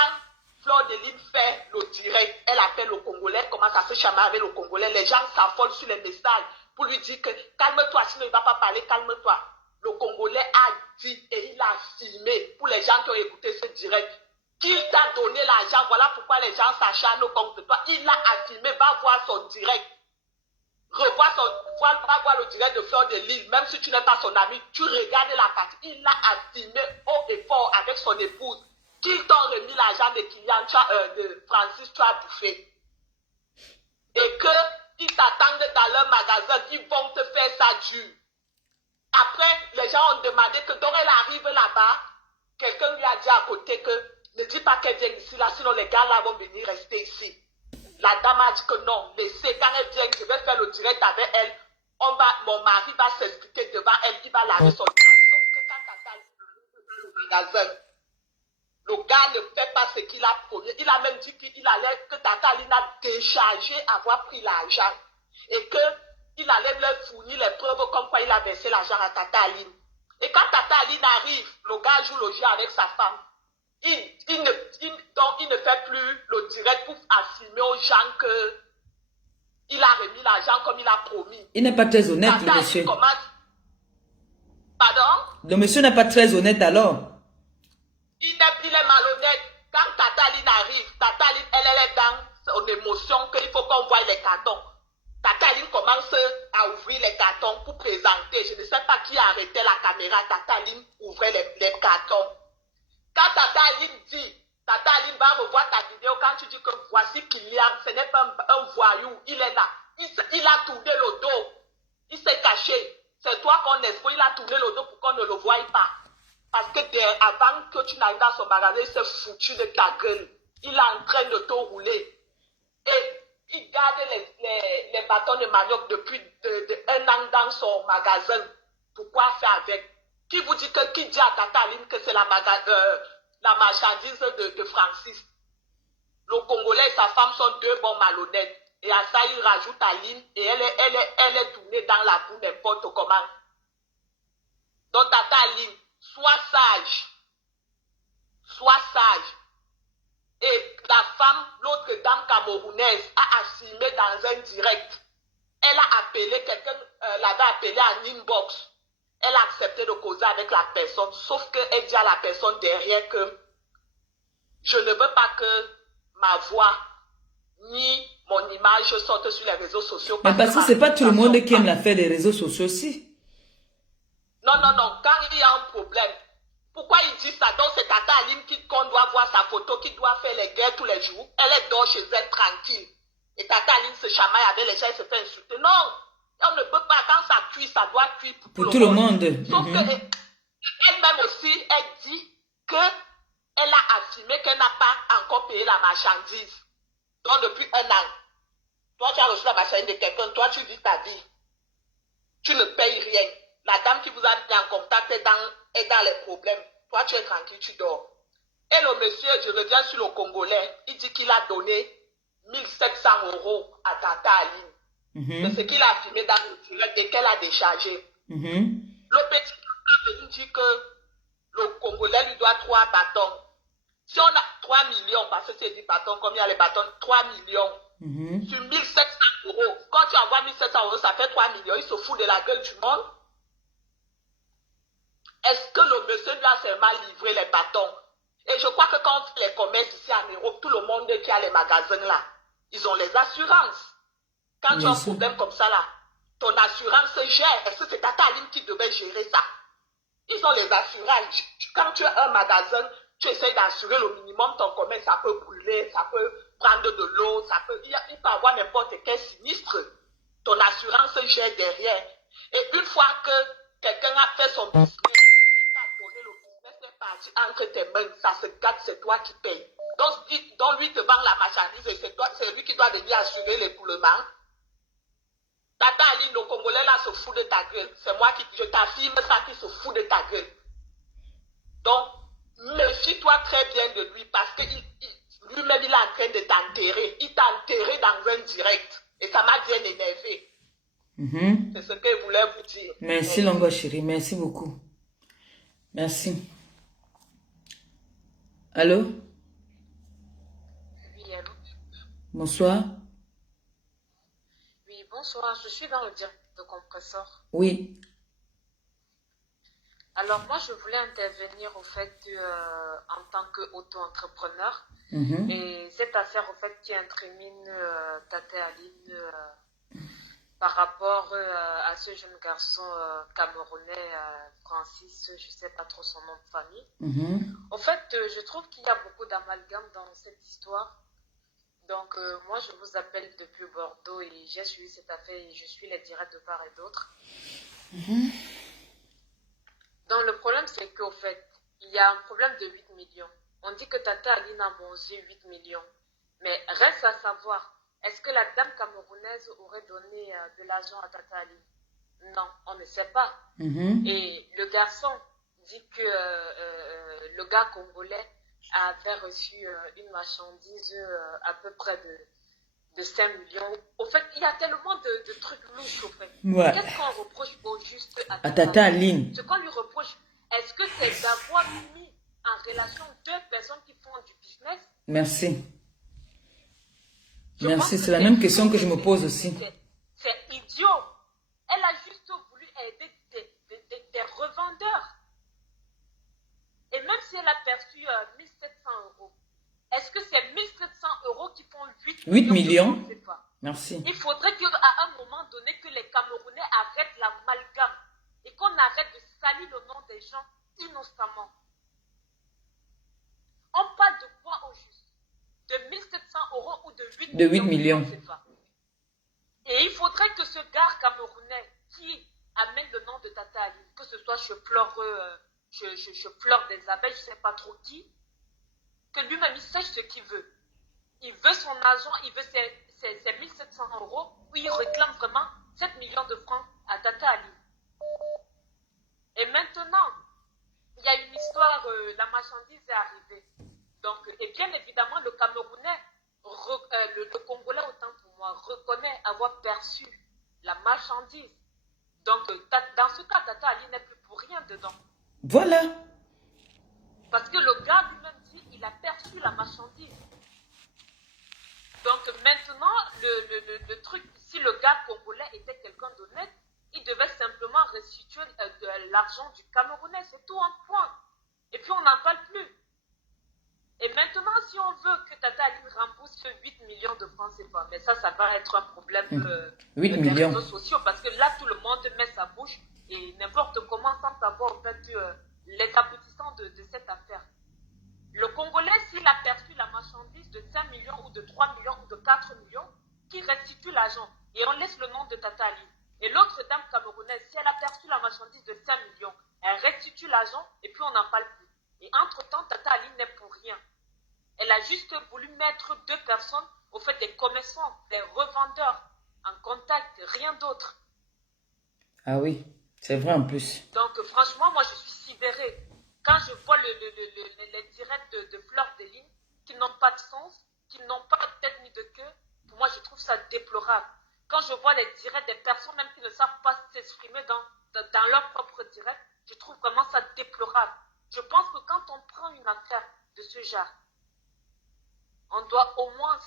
Fleur de Lys fait le direct, elle appelle le Congolais, commence à se chamailler avec le Congolais. Les gens s'affolent sur les messages pour lui dire que calme-toi, sinon il ne va pas parler, calme-toi. Le Congolais a dit et il a filmé pour les gens qui ont écouté ce direct qu'il t'a donné l'argent. Voilà pourquoi fois les gens s'acharnent contre toi. Il l'a affirmé, va voir son direct. Va voir le direct de Fleur de Lille, même si tu n'es pas son ami, tu regardes la partie. Il l'a affirmé haut et fort avec son épouse qu'ils t'ont remis l'argent de clients de Francis, tu as bouffé. Et qu'ils t'attendent dans leur magasin, ils vont te faire ça dur. Après, les gens ont demandé que donc elle arrive là-bas, quelqu'un lui a dit à côté que ne dis pas qu'elle vient ici, là, sinon les gars là vont venir rester ici. La dame a dit que non, laissez, quand elle vient, je vais faire le direct avec elle. Mon mari va s'expliquer devant elle, il va laver son visage. Sauf que quand Tata arrive dans le magasin, le gars ne fait pas ce qu'il a promis. Il a même dit que Tata Aline a déchargé avoir pris l'argent. Et qu'il allait leur fournir les preuves comme quoi il a versé l'argent à Tata Aline. Et quand Tata Aline arrive, le gars joue le jeu avec sa femme. Donc, il ne fait plus le direct pour affirmer aux gens qu'il a remis l'argent comme il a promis. Il n'est pas très honnête, Tata le Aline monsieur. commence... Pardon? Le monsieur n'est pas très honnête alors. Il est malhonnête. Quand Tata Aline arrive, Tata Aline, elle est dans son émotion qu'il faut qu'on voie les cartons. Tata Aline commence à ouvrir les cartons pour présenter. Je ne sais pas qui a arrêté la caméra. Tata Aline ouvrait les cartons. Quand Tata Aline dit, Tata Aline va revoir ta vidéo, quand tu dis que voici Kylian, ce n'est pas un voyou, il est là. Il a tourné le dos. Il s'est caché. C'est toi qu'on espère. Il a tourné le dos pour qu'on ne le voie pas. Parce que avant que tu n'arrives dans son magasin, il s'est foutu de ta gueule. Il est en train de te rouler. Et il garde les bâtons de manioc depuis un an dans son magasin. Pourquoi faire avec? Qui dit à Tata Aline que c'est la marchandise de Francis? Le Congolais et sa femme sont deux bons malhonnêtes. Et à ça, il rajoute Aline et elle est tournée dans la boue n'importe comment. Donc, Tata Aline, sois sage. Sois sage. Et la femme, l'autre dame camerounaise, a assumé dans un direct. Elle a appelé quelqu'un, l'avait appelé en inbox. Elle a accepté de causer avec la personne, sauf qu'elle dit à la personne derrière que je ne veux pas que ma voix ni mon image sortent sur les réseaux sociaux. Mais parce que c'est pas tout le monde qui aime l'affaire des réseaux sociaux aussi. Non. Quand il y a un problème, pourquoi il dit ça? Donc c'est Tata Aline qu'on doit voir sa photo, qui doit faire les guerres tous les jours. Elle est dehors chez elle tranquille. Et Tata Aline se chamaille avec les gens, elle se fait insulter. Non! On ne peut pas, quand ça cuit, ça doit cuire pour tout le monde. Sauf qu'elle-même aussi, elle dit qu'elle a affirmé qu'elle n'a pas encore payé la marchandise. Donc depuis un an, toi tu as reçu la marchandise de quelqu'un, toi tu vis ta vie. Tu ne payes rien. La dame qui vous a mis en contact est dans les problèmes. Toi tu es tranquille, tu dors. Et le monsieur, je reviens sur le Congolais, il dit qu'il a donné 1700 € à Tata Aline. C'est ce qu'il a affirmé dans le direct et qu'elle a déchargé. Le petit dit que le Congolais lui doit 3 bâtons. Si on a 3 millions, parce que c'est 10 bâtons, comme il y a les bâtons, 3 millions, sur 1700 €. Quand tu envoies 1700 €, ça fait 3 millions. Il se fout de la gueule du monde. Est-ce que le monsieur lui a seulement livré les bâtons? Et je crois que quand on fait les commerces ici en Europe, tout le monde qui a les magasins là, ils ont les assurances. Quand tu as un problème comme ça là, ton assurance gère. Est-ce que c'est Tata Aline qui devait gérer ça? Ils ont les assurances. Quand tu as un magasin, tu essaies d'assurer le minimum ton commerce, ça peut brûler, ça peut prendre de l'eau, il peut avoir n'importe quel sinistre. Ton assurance gère derrière. Et une fois que quelqu'un a fait son business, il t'a donné le business, c'est parti entre tes mains, ça se gâte, c'est toi qui payes. Donc lui te vend la marchandise et c'est lui qui doit venir assurer l'écoulement. Tata Aline, le Congolais là se fout de ta gueule. C'est moi je t'affirme ça, qui se fout de ta gueule. Donc, méfie-toi très bien de lui parce que lui-même il est en train de t'enterrer. Il t'a enterré dans un direct. Et ça m'a bien énervé. C'est ce que je voulais vous dire. Merci Longo chérie, merci beaucoup. Merci. Allô? Oui, allô? Bonsoir. Oui, bonsoir. Je suis dans le direct de compresseur. Oui. Alors moi, je voulais intervenir au fait en tant qu'auto-entrepreneur. Mhm. Et cette affaire au fait qui incrimine Tate Aline par rapport à ce jeune garçon camerounais, Francis, je ne sais pas trop son nom de famille. Mhm. En fait, je trouve qu'il y a beaucoup d'amalgame dans cette histoire. Donc, moi, je vous appelle depuis Bordeaux et j'ai suivi cette affaire et je suis les directs de part et d'autre. Donc, le problème, c'est qu'au fait, il y a un problème de 8 millions. On dit que Tata Aline a mangé 8 millions. Mais reste à savoir, est-ce que la dame camerounaise aurait donné de l'argent à Tata Aline? Non, on ne sait pas. Mhm. Et le garçon dit que le gars congolais avait reçu une marchandise à peu près de 5 millions. Au fait, il y a tellement de trucs louches, au fait. Ouais. Qu'est-ce qu'on reproche au juste à À Tata Aline. Ce qu'on lui reproche, est-ce que c'est d'avoir mis en relation deux personnes qui font du business? Merci. Je pense Merci, que c'est la même question que je me pose aussi. C'est idiot. Elle a juste voulu aider des revendeurs. Et même si elle a perçu 1700 euros, est-ce que c'est 1700 euros qui font 8 millions? Je ne sais pas. Merci. Il faudrait qu'à un moment donné, que les Camerounais arrêtent l'amalgame et qu'on arrête de salir le nom des gens innocemment. On parle de quoi au juste? De 1700 euros ou de 8 De 8 millions? millions. Je ne sais pas. Et il faudrait que ce gars camerounais qui amène le nom de Tata Aline, que ce soit je pleure des abeilles, je ne sais pas trop qui, que lui-même il sache ce qu'il veut. Il veut son argent, il veut ses 1700 euros, ou il réclame vraiment 7 millions de francs à Tata Aline. Et maintenant, il y a une histoire, la marchandise est arrivée. Donc, et bien évidemment, le Camerounais, le Congolais autant pour moi, reconnaît avoir perçu la marchandise. Donc, dans ce cas, Tata Ali n'est plus pour rien dedans. Voilà. Parce que le gars lui-même dit il a perçu la marchandise. Donc, maintenant, le truc, si le gars congolais était quelqu'un d'honnête, il devait simplement restituer l'argent du Camerounais. C'est tout un point. Et puis, on n'en parle plus. Et maintenant, si on veut que Tata Aline rembourse 8 millions de francs CFA, mais ça va être un problème 8 des millions. réseaux sociaux, parce que là, tout le monde met sa bouche et n'importe comment sans savoir en fait, les aboutissants de cette affaire. Le Congolais, s'il a perçu la marchandise de 5 millions ou de 3 millions ou de 4 millions, qui restitue l'argent et on laisse le nom de Tata Aline. Et l'autre dame camerounaise, si elle a perçu la marchandise de 5 millions, elle restitue l'argent et puis on n'en parle plus. Et entre-temps, Tata Aline n'est pour rien. Elle a juste voulu mettre deux personnes, au fait des commerçants, des revendeurs, en contact, rien d'autre. Ah oui, c'est vrai en plus. Donc franchement, moi je suis sidérée. Quand je vois les directs de Fleur de Lys qui n'ont pas de sens, qui n'ont pas de tête ni de queue, pour moi je trouve ça déplorable. Quand je vois les directs des personnes même qui ne savent pas s'exprimer dans leur propre direct, je trouve vraiment ça déplorable. Je pense que quand on prend une affaire de ce genre, on doit au moins,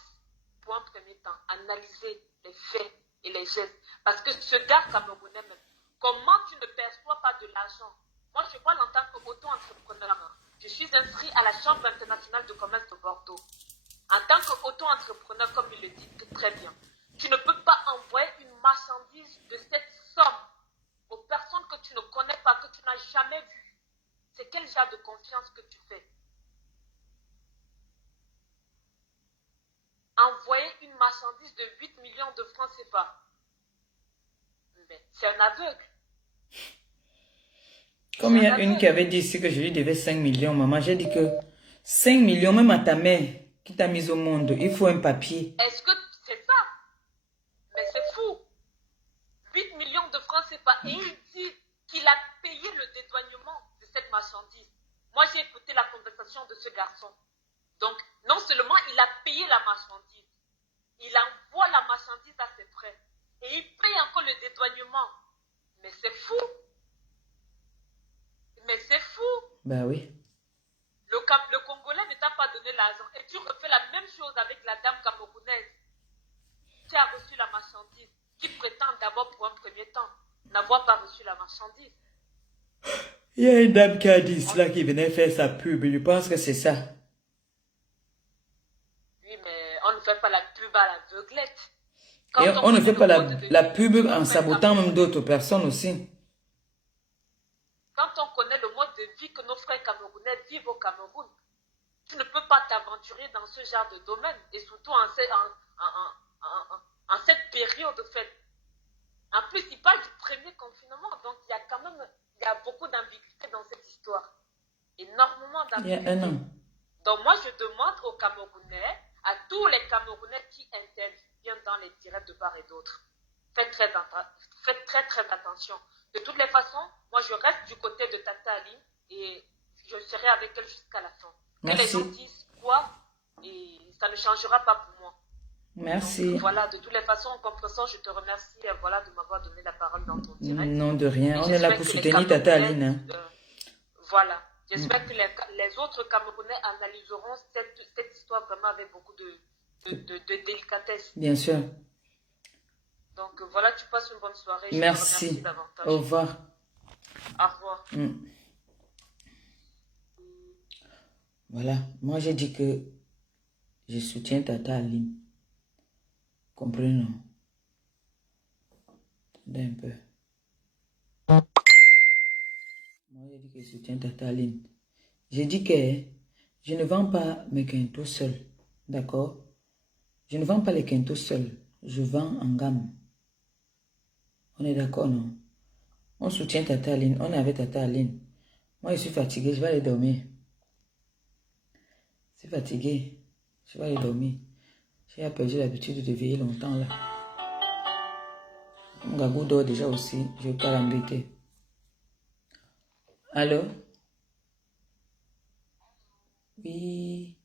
pour un premier temps, analyser les faits et les gestes. Parce que ce gars camerounais même, comment tu ne perçois pas de l'argent? Moi, je parle en tant qu'auto-entrepreneur. Je suis inscrit à la Chambre internationale de commerce de Bordeaux. En tant qu'auto-entrepreneur, comme il le dit très bien, tu ne peux pas envoyer une marchandise de cette somme aux personnes que tu ne connais pas, que tu n'as jamais vues. C'est quel genre de confiance que tu fais? Envoyer une marchandise de 8 millions de francs CFA. Mais c'est un aveugle. Comme il y a une qui avait dit ici que je lui devais 5 millions, maman, j'ai dit que 5 millions, même à ta mère qui t'a mise au monde, il faut un papier. Est-ce que c'est ça? Mais c'est fou. 8 millions de francs CFA. Et il dit qu'il a payé le dédouanement de cette marchandise. Moi, j'ai écouté la conversation de ce garçon. Donc, non seulement il a payé la marchandise, il envoie la marchandise à ses frais et il paye encore le dédouanement. Mais c'est fou. Mais c'est fou. Bah oui. Le Congolais ne t'a pas donné l'argent et tu refais la même chose avec la dame camerounaise qui a reçu la marchandise, qui prétend d'abord pour un premier temps n'avoir pas reçu la marchandise. Il y a une dame qui a dit cela qui venait faire sa pub. Je pense que c'est ça. Oui, mais on ne fait pas la pub à l'aveuglette. Et Quand on ne connaît fait le pas mode de la vie pub de en nos frères sabotant même camerounais, d'autres personnes aussi. quand on connaît le mode de vie que nos frères camerounais vivent au Cameroun, tu ne peux pas t'aventurer dans ce genre de domaine, et surtout en cette période, en fait. En plus, il parle du premier confinement, donc il y a beaucoup d'ambiguïté dans cette histoire. Énormément Il y a un d'ambiguïté. an. Donc moi, je demande aux Camerounais, à tous les Camerounais qui interviennent dans les directs de part et d'autres, faites très attention. De toutes les façons, moi, je reste du côté de Tata Aline et je serai avec elle jusqu'à la fin. Que les gens Merci. disent quoi, et ça ne changera pas pour moi. Merci. Donc voilà, de toutes les façons, en compréhension, je te remercie voilà, de m'avoir donné la parole dans ton direct. Non, de rien. Et On est là j'espère pour que les soutenir Tata Camerounais, Aline. Hein. voilà, j'espère que les autres Camerounais analyseront cette histoire vraiment avec beaucoup de délicatesse. Bien sûr. Donc voilà, tu passes une bonne soirée. Je te Merci. remercie davantage. Au revoir. Au revoir. Voilà. Moi, j'ai dit que je soutiens Tata Aline. Comprenez, non? Attendez un peu. Moi, j'ai dit que je soutiens Tata Aline. J'ai dit que je ne vends pas mes quintos seuls. D'accord? Je ne vends pas les quintos seuls. Je vends en gamme. On est d'accord, non? On soutient Tata Aline. On est avec Tata Aline. Moi, je suis fatigué. Je vais aller dormir. Je suis fatigué. Je vais aller dormir. J'ai perdu l'habitude de veiller longtemps là. Mon gabou dort déjà aussi. Je ne vais pas l'embêter. Allô? Oui.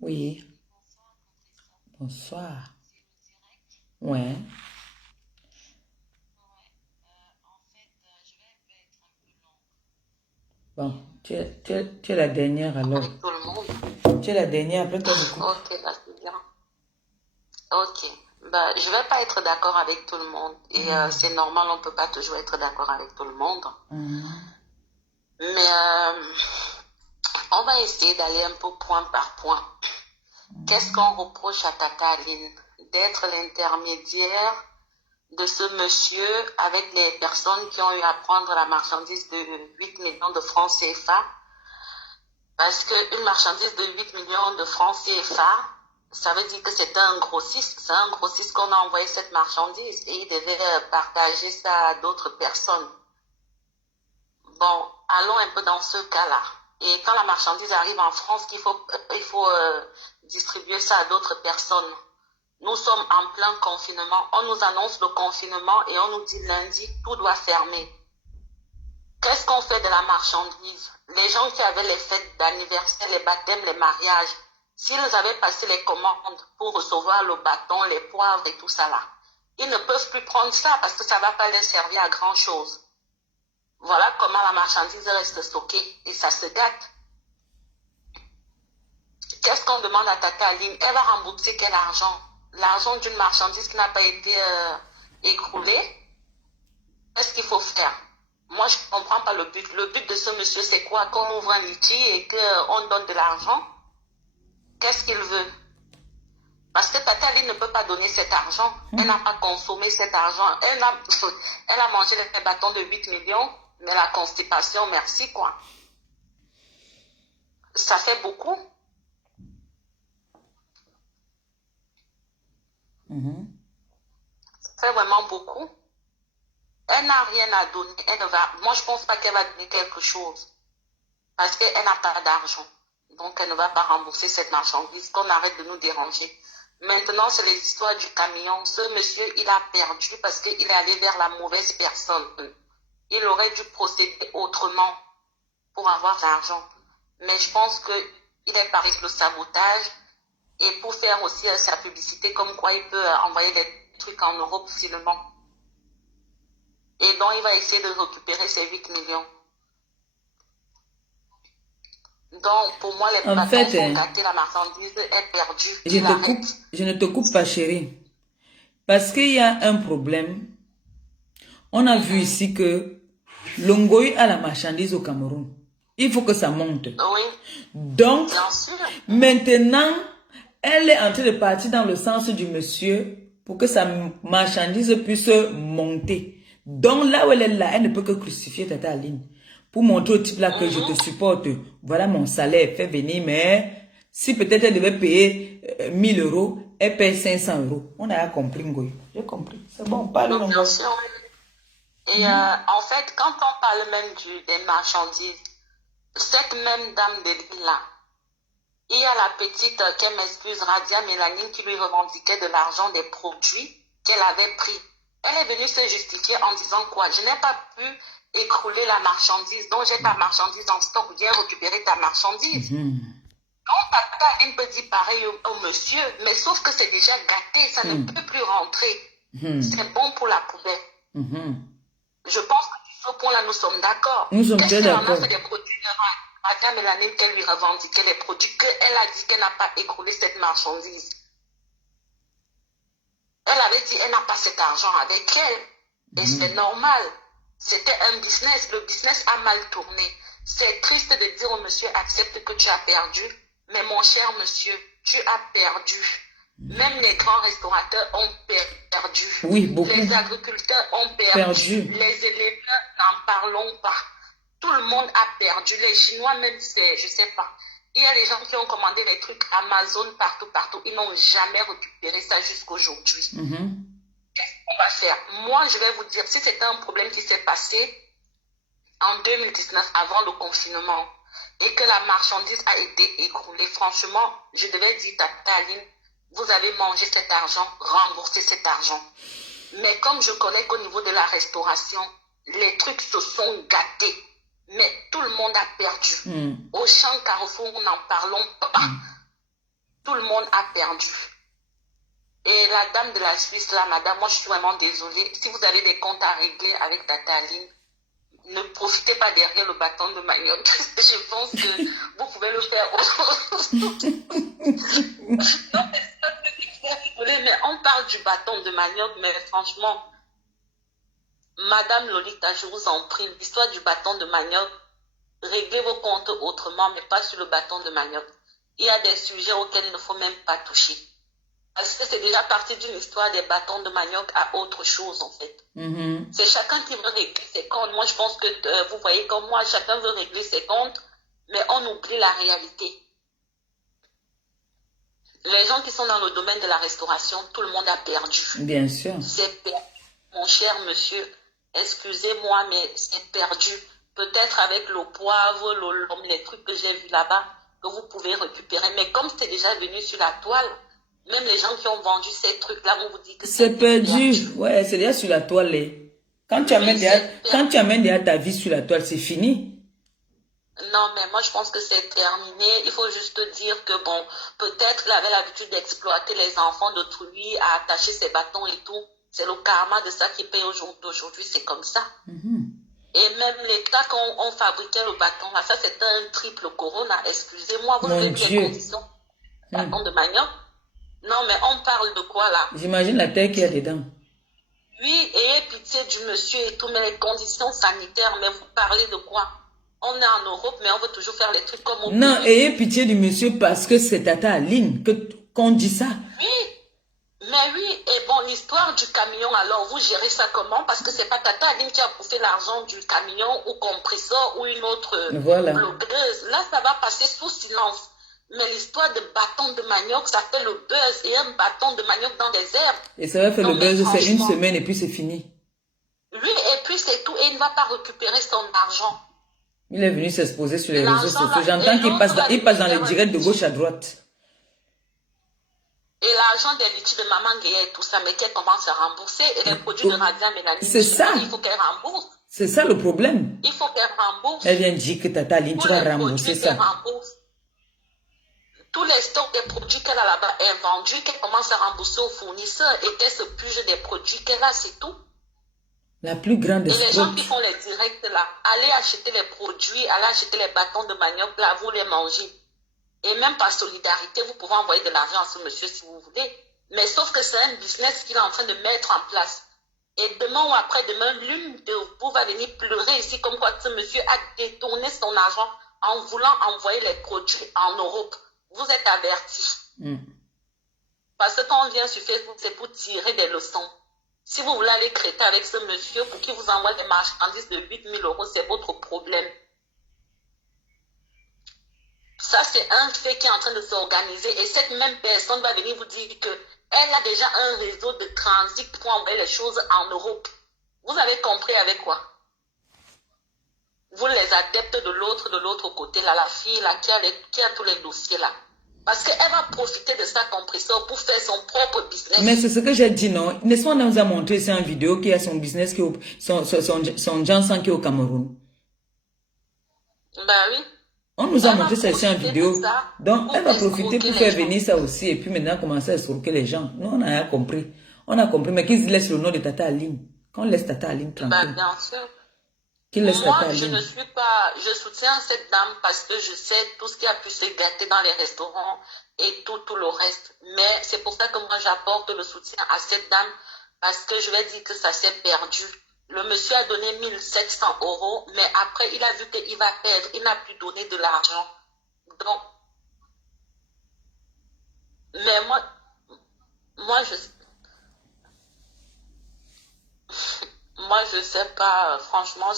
Oui. Bonsoir. Ouais. Bon, tu es la dernière alors. Avec tout le monde. Tu es la dernière, après toi je coupe. Ok, bah c'est bien. Ok. Bah, je vais pas être d'accord avec tout le monde. Et c'est normal, on peut pas toujours être d'accord avec tout le monde. Mais on va essayer d'aller un peu point par point. Qu'est-ce qu'on reproche à Tata Aline? D'être l'intermédiaire de ce monsieur avec les personnes qui ont eu à prendre la marchandise de 8 millions de francs CFA. Parce qu'une marchandise de 8 millions de francs CFA, ça veut dire que c'était un grossiste. C'est un grossiste qu'on a envoyé cette marchandise et il devait partager ça à d'autres personnes. Bon, allons un peu dans ce cas-là. Et quand la marchandise arrive en France, il faut distribuer ça à d'autres personnes. Nous sommes en plein confinement. On nous annonce le confinement et on nous dit lundi, tout doit fermer. Qu'est-ce qu'on fait de la marchandise? Les gens qui avaient les fêtes d'anniversaire, les baptêmes, les mariages, s'ils avaient passé les commandes pour recevoir le bâton, les poivres et tout ça là, ils ne peuvent plus prendre ça parce que ça ne va pas les servir à grand chose. Voilà comment la marchandise reste stockée et ça se gâte. Qu'est-ce qu'on demande à Tata Aline? Elle va rembourser quel argent? L'argent d'une marchandise qui n'a pas été écroulée? Qu'est-ce qu'il faut faire? Moi, je ne comprends pas le but. Le but de ce monsieur, c'est quoi? Qu'on ouvre un litige et qu'on donne de l'argent? Qu'est-ce qu'il veut? Parce que Tata Aline ne peut pas donner cet argent. Elle n'a pas consommé cet argent. Elle a mangé les bâtons de 8 millions, mais la constipation, merci quoi. Ça fait beaucoup. Ça fait vraiment beaucoup. Elle n'a rien à donner. Moi, je ne pense pas qu'elle va donner quelque chose. Parce qu'elle n'a pas d'argent. Donc, elle ne va pas rembourser cette marchandise. Qu'on arrête de nous déranger. Maintenant, c'est les histoires du camion. Ce monsieur, il a perdu parce qu'il est allé vers la mauvaise personne. Il aurait dû procéder autrement pour avoir l'argent. Mais je pense qu'il est parti le sabotage et pour faire aussi sa publicité comme quoi il peut envoyer des trucs en Europe finalement. Et donc, il va essayer de récupérer ses 8 millions. Donc, pour moi, les bâtons sont gâtés, la marchandise est perdue. Je ne te coupe pas, chérie. Parce qu'il y a un problème. On a vu ici que Longoï a la marchandise au Cameroun. Il faut que ça monte. Oui, Donc, bien sûr. maintenant, elle est en train de partir dans le sens du monsieur pour que sa marchandise puisse monter. Donc, là où elle est là, elle ne peut que crucifier Tata Aline. Pour montrer au type là que je te supporte. Voilà mon salaire, fais venir, mais si peut-être elle devait payer 1000 euros, elle paye 500 euros. On a compris, Ngoy. J'ai compris. C'est bon, parle Oui, Ngoy. bien sûr. Et en fait, quand on parle même des marchandises, cette même dame de Lille là, il y a la petite, qu'elle m'excuse, Radia Mélanine, qui lui revendiquait de l'argent des produits qu'elle avait pris. Elle est venue se justifier en disant quoi? Je n'ai pas pu écrouler la marchandise, donc j'ai ta marchandise en stock, viens récupérer ta marchandise. Quand Tata Aline peut dire pareil au monsieur, mais sauf que c'est déjà gâté, ça ne peut plus rentrer. C'est bon pour la poubelle. Je pense que sur ce point-là, nous sommes d'accord. Nous sommes très d'accord. Qu'est-ce qu'elle en a fait des produits de Madame Mélanine qu'elle lui revendiquait les produits qu'elle a dit qu'elle n'a pas écoulé cette marchandise. Elle avait dit qu'elle n'a pas cet argent avec elle. Et c'est normal. C'était un business. Le business a mal tourné. C'est triste de dire au monsieur, accepte que tu as perdu. Mais mon cher monsieur, tu as perdu. Même les grands restaurateurs ont perdu. Oui, beaucoup. Les agriculteurs ont perdu. Les éleveurs, n'en parlons pas. Tout le monde a perdu. Les Chinois, même, je sais pas. Il y a des gens qui ont commandé des trucs Amazon partout. Ils n'ont jamais récupéré ça jusqu'aujourd'hui. Qu'est-ce qu'on va faire? Moi, je vais vous dire, si c'était un problème qui s'est passé en 2019, avant le confinement, et que la marchandise a été écroulée, franchement, je devais dire à Tata Aline, vous avez mangé cet argent, remboursez cet argent. Mais comme je connais qu'au niveau de la restauration, les trucs se sont gâtés. Mais tout le monde a perdu. Au champ Carrefour, n'en parlons pas. Tout le monde a perdu. Et la dame de la Suisse, là, madame, moi je suis vraiment désolée. Si vous avez des comptes à régler avec Tata Aline, ne profitez pas derrière le bâton de manioc. Je pense que vous pouvez le faire. Mais on parle du bâton de manioc, mais franchement, Madame Lolita, je vous en prie, l'histoire du bâton de manioc, réglez vos comptes autrement, mais pas sur le bâton de manioc. Il y a des sujets auxquels il ne faut même pas toucher. Parce que c'est déjà parti d'une histoire des bâtons de manioc à autre chose, en fait. C'est chacun qui veut régler ses comptes. Moi, je pense que vous voyez comme moi, chacun veut régler ses comptes, mais on oublie la réalité. Les gens qui sont dans le domaine de la restauration, tout le monde a perdu. Bien sûr. C'est perdu. Mon cher monsieur, excusez-moi, mais c'est perdu. Peut-être avec le poivre, l'homme, les trucs que j'ai vus là-bas, que vous pouvez récupérer. Mais comme c'est déjà venu sur la toile, même les gens qui ont vendu ces trucs-là vont vous dire que c'est perdu. Ouais, c'est déjà sur la toile. Quand tu amènes déjà ta vie sur la toile, c'est fini. Non, mais moi je pense que c'est terminé. Il faut juste dire que bon, peut-être qu'il avait l'habitude d'exploiter les enfants d'autrui, à attacher ses bâtons et tout. C'est le karma de ça qui paye aujourd'hui, c'est comme ça. Et même l'État, quand on fabriquait le bâton, là, ça c'était un triple corona. Excusez-moi, vous avez des conditions. Bâton de manioc. Non, mais on parle de quoi là? J'imagine la terre qu'il y a dedans. Oui, ayez pitié du monsieur et tout, mais les conditions sanitaires, mais vous parlez de quoi? On est en Europe, mais on veut toujours faire les trucs comme au Non, pays. ayez pitié du monsieur parce que c'est Tata Aline qu'on dit ça. Oui, mais oui, et bon, l'histoire du camion, alors vous gérez ça comment? Parce que c'est pas Tata Aline qui a bouffé l'argent du camion ou compresseur ou une autre blogueuse. Là, ça va passer sous silence. Mais l'histoire de bâton de manioc, ça fait le buzz. Et un bâton de manioc dans des herbes. Et ça va faire le buzz, c'est une semaine et puis c'est fini. Oui, et puis c'est tout. Et il ne va pas récupérer son argent. Il est venu s'exposer sur les réseaux sociaux. J'entends qu'il passe dans les directs de gauche à droite. Et l'argent des litiges de Maman Guéa et tout ça, mais qu'elle commence à rembourser. Et les produits de Radia Mélanine, c'est ça. Il faut qu'elle rembourse. C'est ça le problème. Il faut qu'elle rembourse. Elle vient dire que Tata Aline, tu vas rembourser ça. Tous les stocks des produits qu'elle a là-bas est vendu, qu'elle commence à rembourser aux fournisseurs et qu'elle se purge des produits qu'elle a, c'est tout. La plus grande escroque. Et les gens qui font les directs là, allez acheter les produits, allez acheter les bâtons de manioc là, vous les mangez. Et même par solidarité, vous pouvez envoyer de l'argent à ce monsieur si vous voulez. Mais sauf que c'est un business qu'il est en train de mettre en place. Et demain ou après-demain, l'une de vous va venir pleurer ici comme quoi ce monsieur a détourné son argent en voulant envoyer les produits en Europe. Vous êtes avertis. Parce que quand on vient sur Facebook, c'est pour tirer des leçons. Si vous voulez aller traiter avec ce monsieur pour qu'il vous envoie des marchandises de 8 000 euros, c'est votre problème. Ça, c'est un fait qui est en train de s'organiser. Et cette même personne va venir vous dire qu'elle a déjà un réseau de transit pour envoyer les choses en Europe. Vous avez compris avec quoi? Vous les adeptes de l'autre côté, là, la fille là, qui a tous les dossiers là. Parce qu'elle va profiter de sa compresseur pour faire son propre business. Mais c'est ce que j'ai dit, non? N'est-ce pas, on nous a montré ça en vidéo qui a son business, son Janssen qui est au Cameroun. Ben oui. On nous a montré ça ici en vidéo. Donc, elle va profiter pour faire venir ça aussi. Et puis maintenant, commencer à escroquer les gens. Nous, on a compris. On a compris. Mais qu'ils laissent le nom de Tata Aline. Qu'on laisse Tata Aline tranquille. Ben, bien sûr. Moi, je soutiens cette dame parce que je sais tout ce qui a pu se gâter dans les restaurants et tout le reste. Mais c'est pour ça que moi, j'apporte le soutien à cette dame parce que je vais dire que ça s'est perdu. Le monsieur a donné 1700 euros, mais après, il a vu qu'il va perdre. Il n'a plus donné de l'argent. Donc, mais moi, je sais pas, franchement,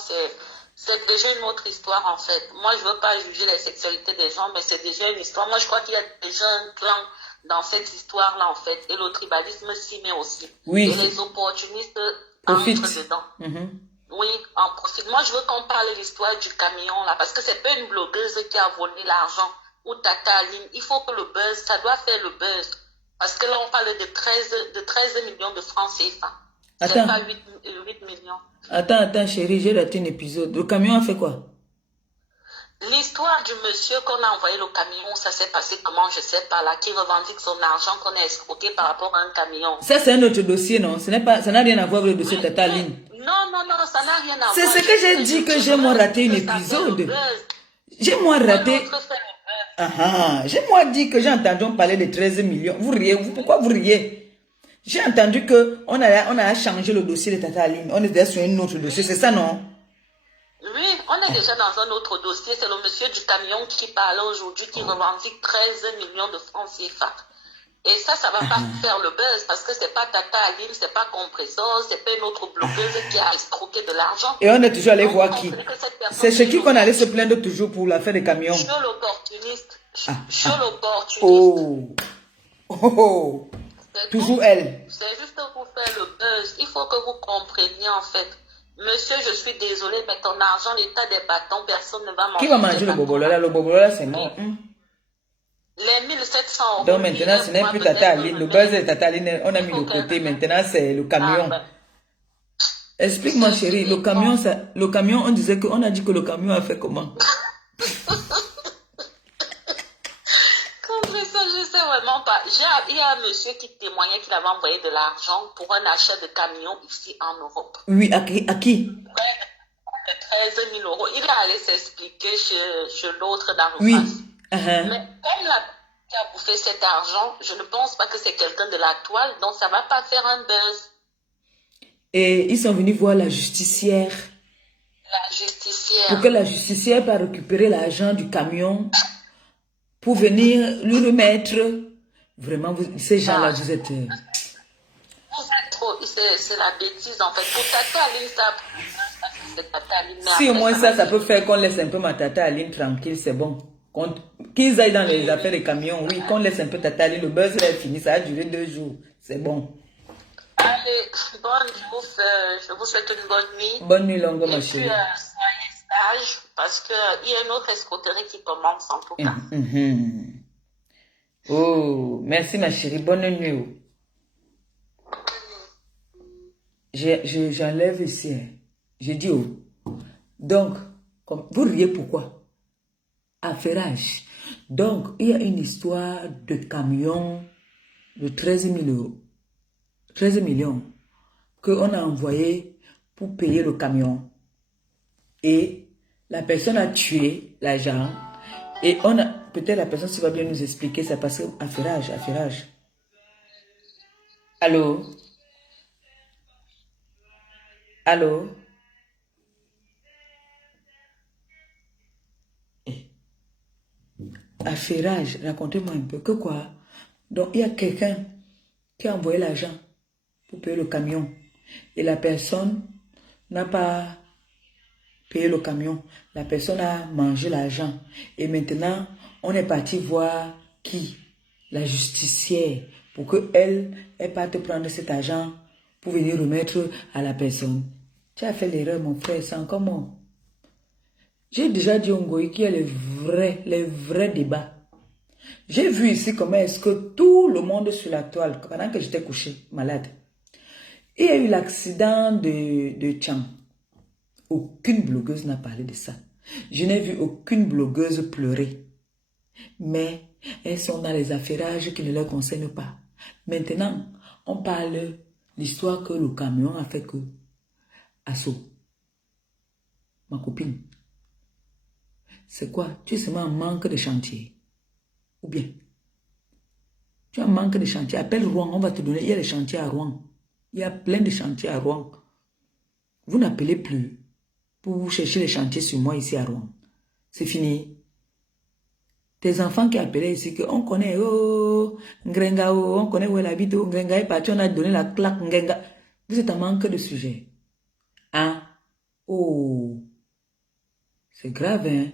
c'est déjà une autre histoire en fait. Moi, je veux pas juger la sexualité des gens, mais c'est déjà une histoire. Moi, je crois qu'il y a déjà un clan dans cette histoire-là en fait. Et le tribalisme s'y met aussi. Oui. Et les opportunistes entrent dedans. Oui, en profite. Moi, je veux qu'on parle de l'histoire du camion là, parce que c'est pas une blogueuse qui a volé l'argent ou Tata Aline. Il faut que le buzz, ça doit faire le buzz. Parce que là, on parle de 13 millions de francs CFA. C'est pas 8 millions. Attends, chérie, j'ai raté un épisode. Le camion a fait quoi? L'histoire du monsieur qu'on a envoyé le camion, ça s'est passé comment, je sais pas, là, qui revendique son argent qu'on a escroqué par rapport à un camion. Ça, c'est un autre dossier, non? Ça n'a rien à voir avec le dossier Tata Aline. Non, ça n'a rien à voir. C'est ce que j'ai dit que j'ai moi raté un épisode. J'ai moi raté. J'ai moi dit que j'ai entendu parler de 13 millions. Vous riez, pourquoi vous riez? J'ai entendu qu'on a changé le dossier de Tata Aline. On était sur un autre dossier, c'est ça, non? Oui, on est déjà dans un autre dossier. C'est le monsieur du camion qui parle aujourd'hui, qui revendique 13 millions de francs CFA. Et ça va pas faire le buzz parce que c'est pas Tata Aline, c'est pas Compressor, c'est pas une autre blogueuse qui a escroqué de l'argent. Et on est toujours allé voir qui? C'est chez qui qu'on allait se plaindre toujours pour l'affaire des camions? Sur l'opportuniste. Sur l'opportuniste. Oh. Toujours elle. C'est juste pour faire le buzz. Il faut que vous compreniez en fait. Monsieur, je suis désolé, mais ton argent, l'état des bâtons, personne ne va manger. Qui va manger le bobolola? Le bobolola, c'est mort. Les 1700 euros. Donc maintenant, ce n'est plus Tata Aline. Le buzz de Tata Aline, on a mis de côté. Maintenant, c'est le camion. Explique-moi, chérie, le camion, on disait qu'on a dit que le camion a fait comment? Je sais vraiment pas. Il y a un monsieur qui témoignait qu'il avait envoyé de l'argent pour un achat de camion ici en Europe. Oui, à qui? De 13 000 euros. Il est allé s'expliquer chez l'autre dans le face. Mais comme la qui a bouffé cet argent, je ne pense pas que c'est quelqu'un de la toile, donc ça ne va pas faire un buzz. Et ils sont venus voir la justicière. La justicière. Pour que la justicière puisse récupérer l'argent du camion. Pour venir lui remettre. Vraiment, ces gens-là, vous êtes... Vous êtes trop... C'est la bêtise, en fait. Pour Tata Aline, ça... Si au moins ça peut faire qu'on laisse un peu ma Tata Aline tranquille, c'est bon. Qu'ils aillent dans les affaires des camions, oui, qu'on laisse un peu Tata Aline. Le buzz est fini, ça a duré 2 jours. C'est bon. Allez, je vous souhaite une bonne nuit. Bonne nuit longue, ma chérie. Parce qu'il y a une autre escroquerie qui commence en tout cas. Oh, merci ma chérie, bonne nuit. J'enlève ici. J'ai dit oh. Donc, vous riez pourquoi? Affairage. Donc, il y a une histoire de camion de 13 millions qu'on a envoyé pour payer le camion. Et la personne a tué l'agent. Et peut-être la personne qui va bien nous expliquer, c'est parce que affairage. Allô? Allô? Affairage, racontez-moi un peu. Que quoi? Donc, il y a quelqu'un qui a envoyé l'argent pour payer le camion. Et la personne n'a pas payé le camion. La personne a mangé l'argent. Et maintenant, on est parti voir qui? La justicière. Pour qu'elle parte prendre cet argent pour venir remettre à la personne. Tu as fait l'erreur, mon frère. C'est encore moi. J'ai déjà dit au Ngoï qu'il y a les vrais débats. J'ai vu ici comment est-ce que tout le monde sur la toile, pendant que j'étais couché, malade, il y a eu l'accident de Tchang. Aucune blogueuse n'a parlé de ça. Je n'ai vu aucune blogueuse pleurer. Mais elles sont dans les affairages qui ne leur concernent pas. Maintenant, on parle l'histoire que le camion a fait que Asso, ma copine. C'est quoi? Tu es seulement en manque de chantier. Ou bien, tu as un manque de chantier. Appelle Rouen, on va te donner. Il y a des chantiers à Rouen. Il y a plein de chantiers à Rouen. Vous n'appelez plus pour vous chercher les chantiers sur moi ici à Rouen. C'est fini. Tes enfants qui appelaient ici, qu'on connaît, oh, Ngrenga, oh, on connaît où elle habite, oh, Ngrenga est parti, on a donné la claque, Ngrenga. Vous êtes en manque de sujet. Hein? Oh, c'est grave, hein?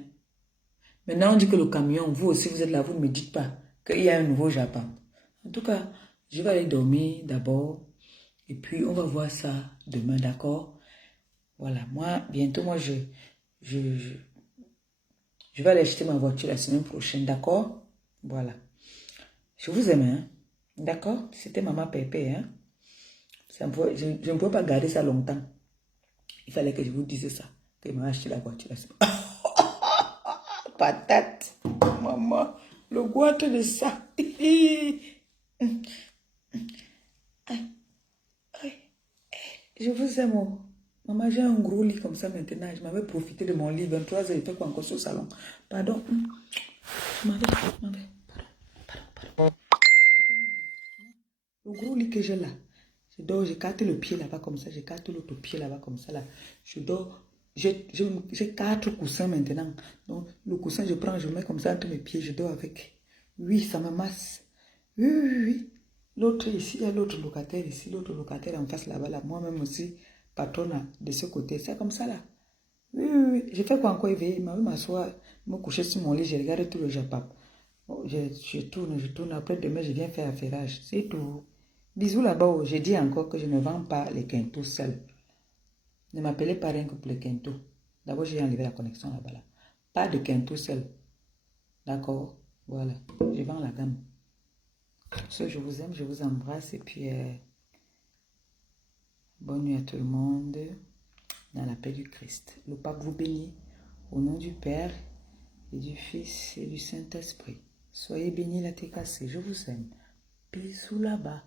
Maintenant, on dit que le camion, vous aussi, vous êtes là, vous ne me dites pas qu'il y a un nouveau Japon. En tout cas, je vais aller dormir d'abord. Et puis, on va voir ça demain, d'accord? Voilà, moi, bientôt, je vais aller acheter ma voiture la semaine prochaine, d'accord? Voilà. Je vous aime, hein? D'accord? C'était Maman Pépé, hein? Je ne pouvais pas garder ça longtemps. Il fallait que je vous dise ça, que je m'ai acheté la voiture la semaine. Patate, maman, le goût de ça. Je vous aime. Oh. Maman, j'ai un gros lit comme ça maintenant. Je m'avais profité de mon lit. 23 heures, il fait quoi encore sur le salon? Pardon. Je m'avais. Pardon. Le gros lit que j'ai là. Je dors, j'écarte le pied là-bas comme ça. J'écarte l'autre pied là-bas comme ça. Là. Je dors. J'ai 4 coussins maintenant. Donc, le coussin, je prends, je mets comme ça entre mes pieds. Je dors avec. Oui, ça me masse. Oui. L'autre ici, il y a l'autre locataire ici. L'autre locataire en face là-bas. Là. Moi-même aussi, patronne de ce côté. C'est comme ça là. Oui. Je fais quoi encore éveiller? Je m'assois, me coucher sur mon lit. Je regarde tout le Japon. Je tourne. Après demain, je viens faire affairage. C'est tout. Bisous là-bas. Je dis encore que je ne vends pas les quintaux seuls. Ne m'appelez pas rien que pour les quintaux. D'abord, j'ai enlevé la connexion là-bas. Là. Pas de quintaux seuls. D'accord? Voilà. Je vends la gamme. Je vous aime, je vous embrasse. Et puis, bonne nuit à tout le monde. Dans la paix du Christ. Le pape vous bénit. Au nom du Père et du Fils et du Saint-Esprit. Soyez bénis la TKC. Je vous aime. Bisous là-bas.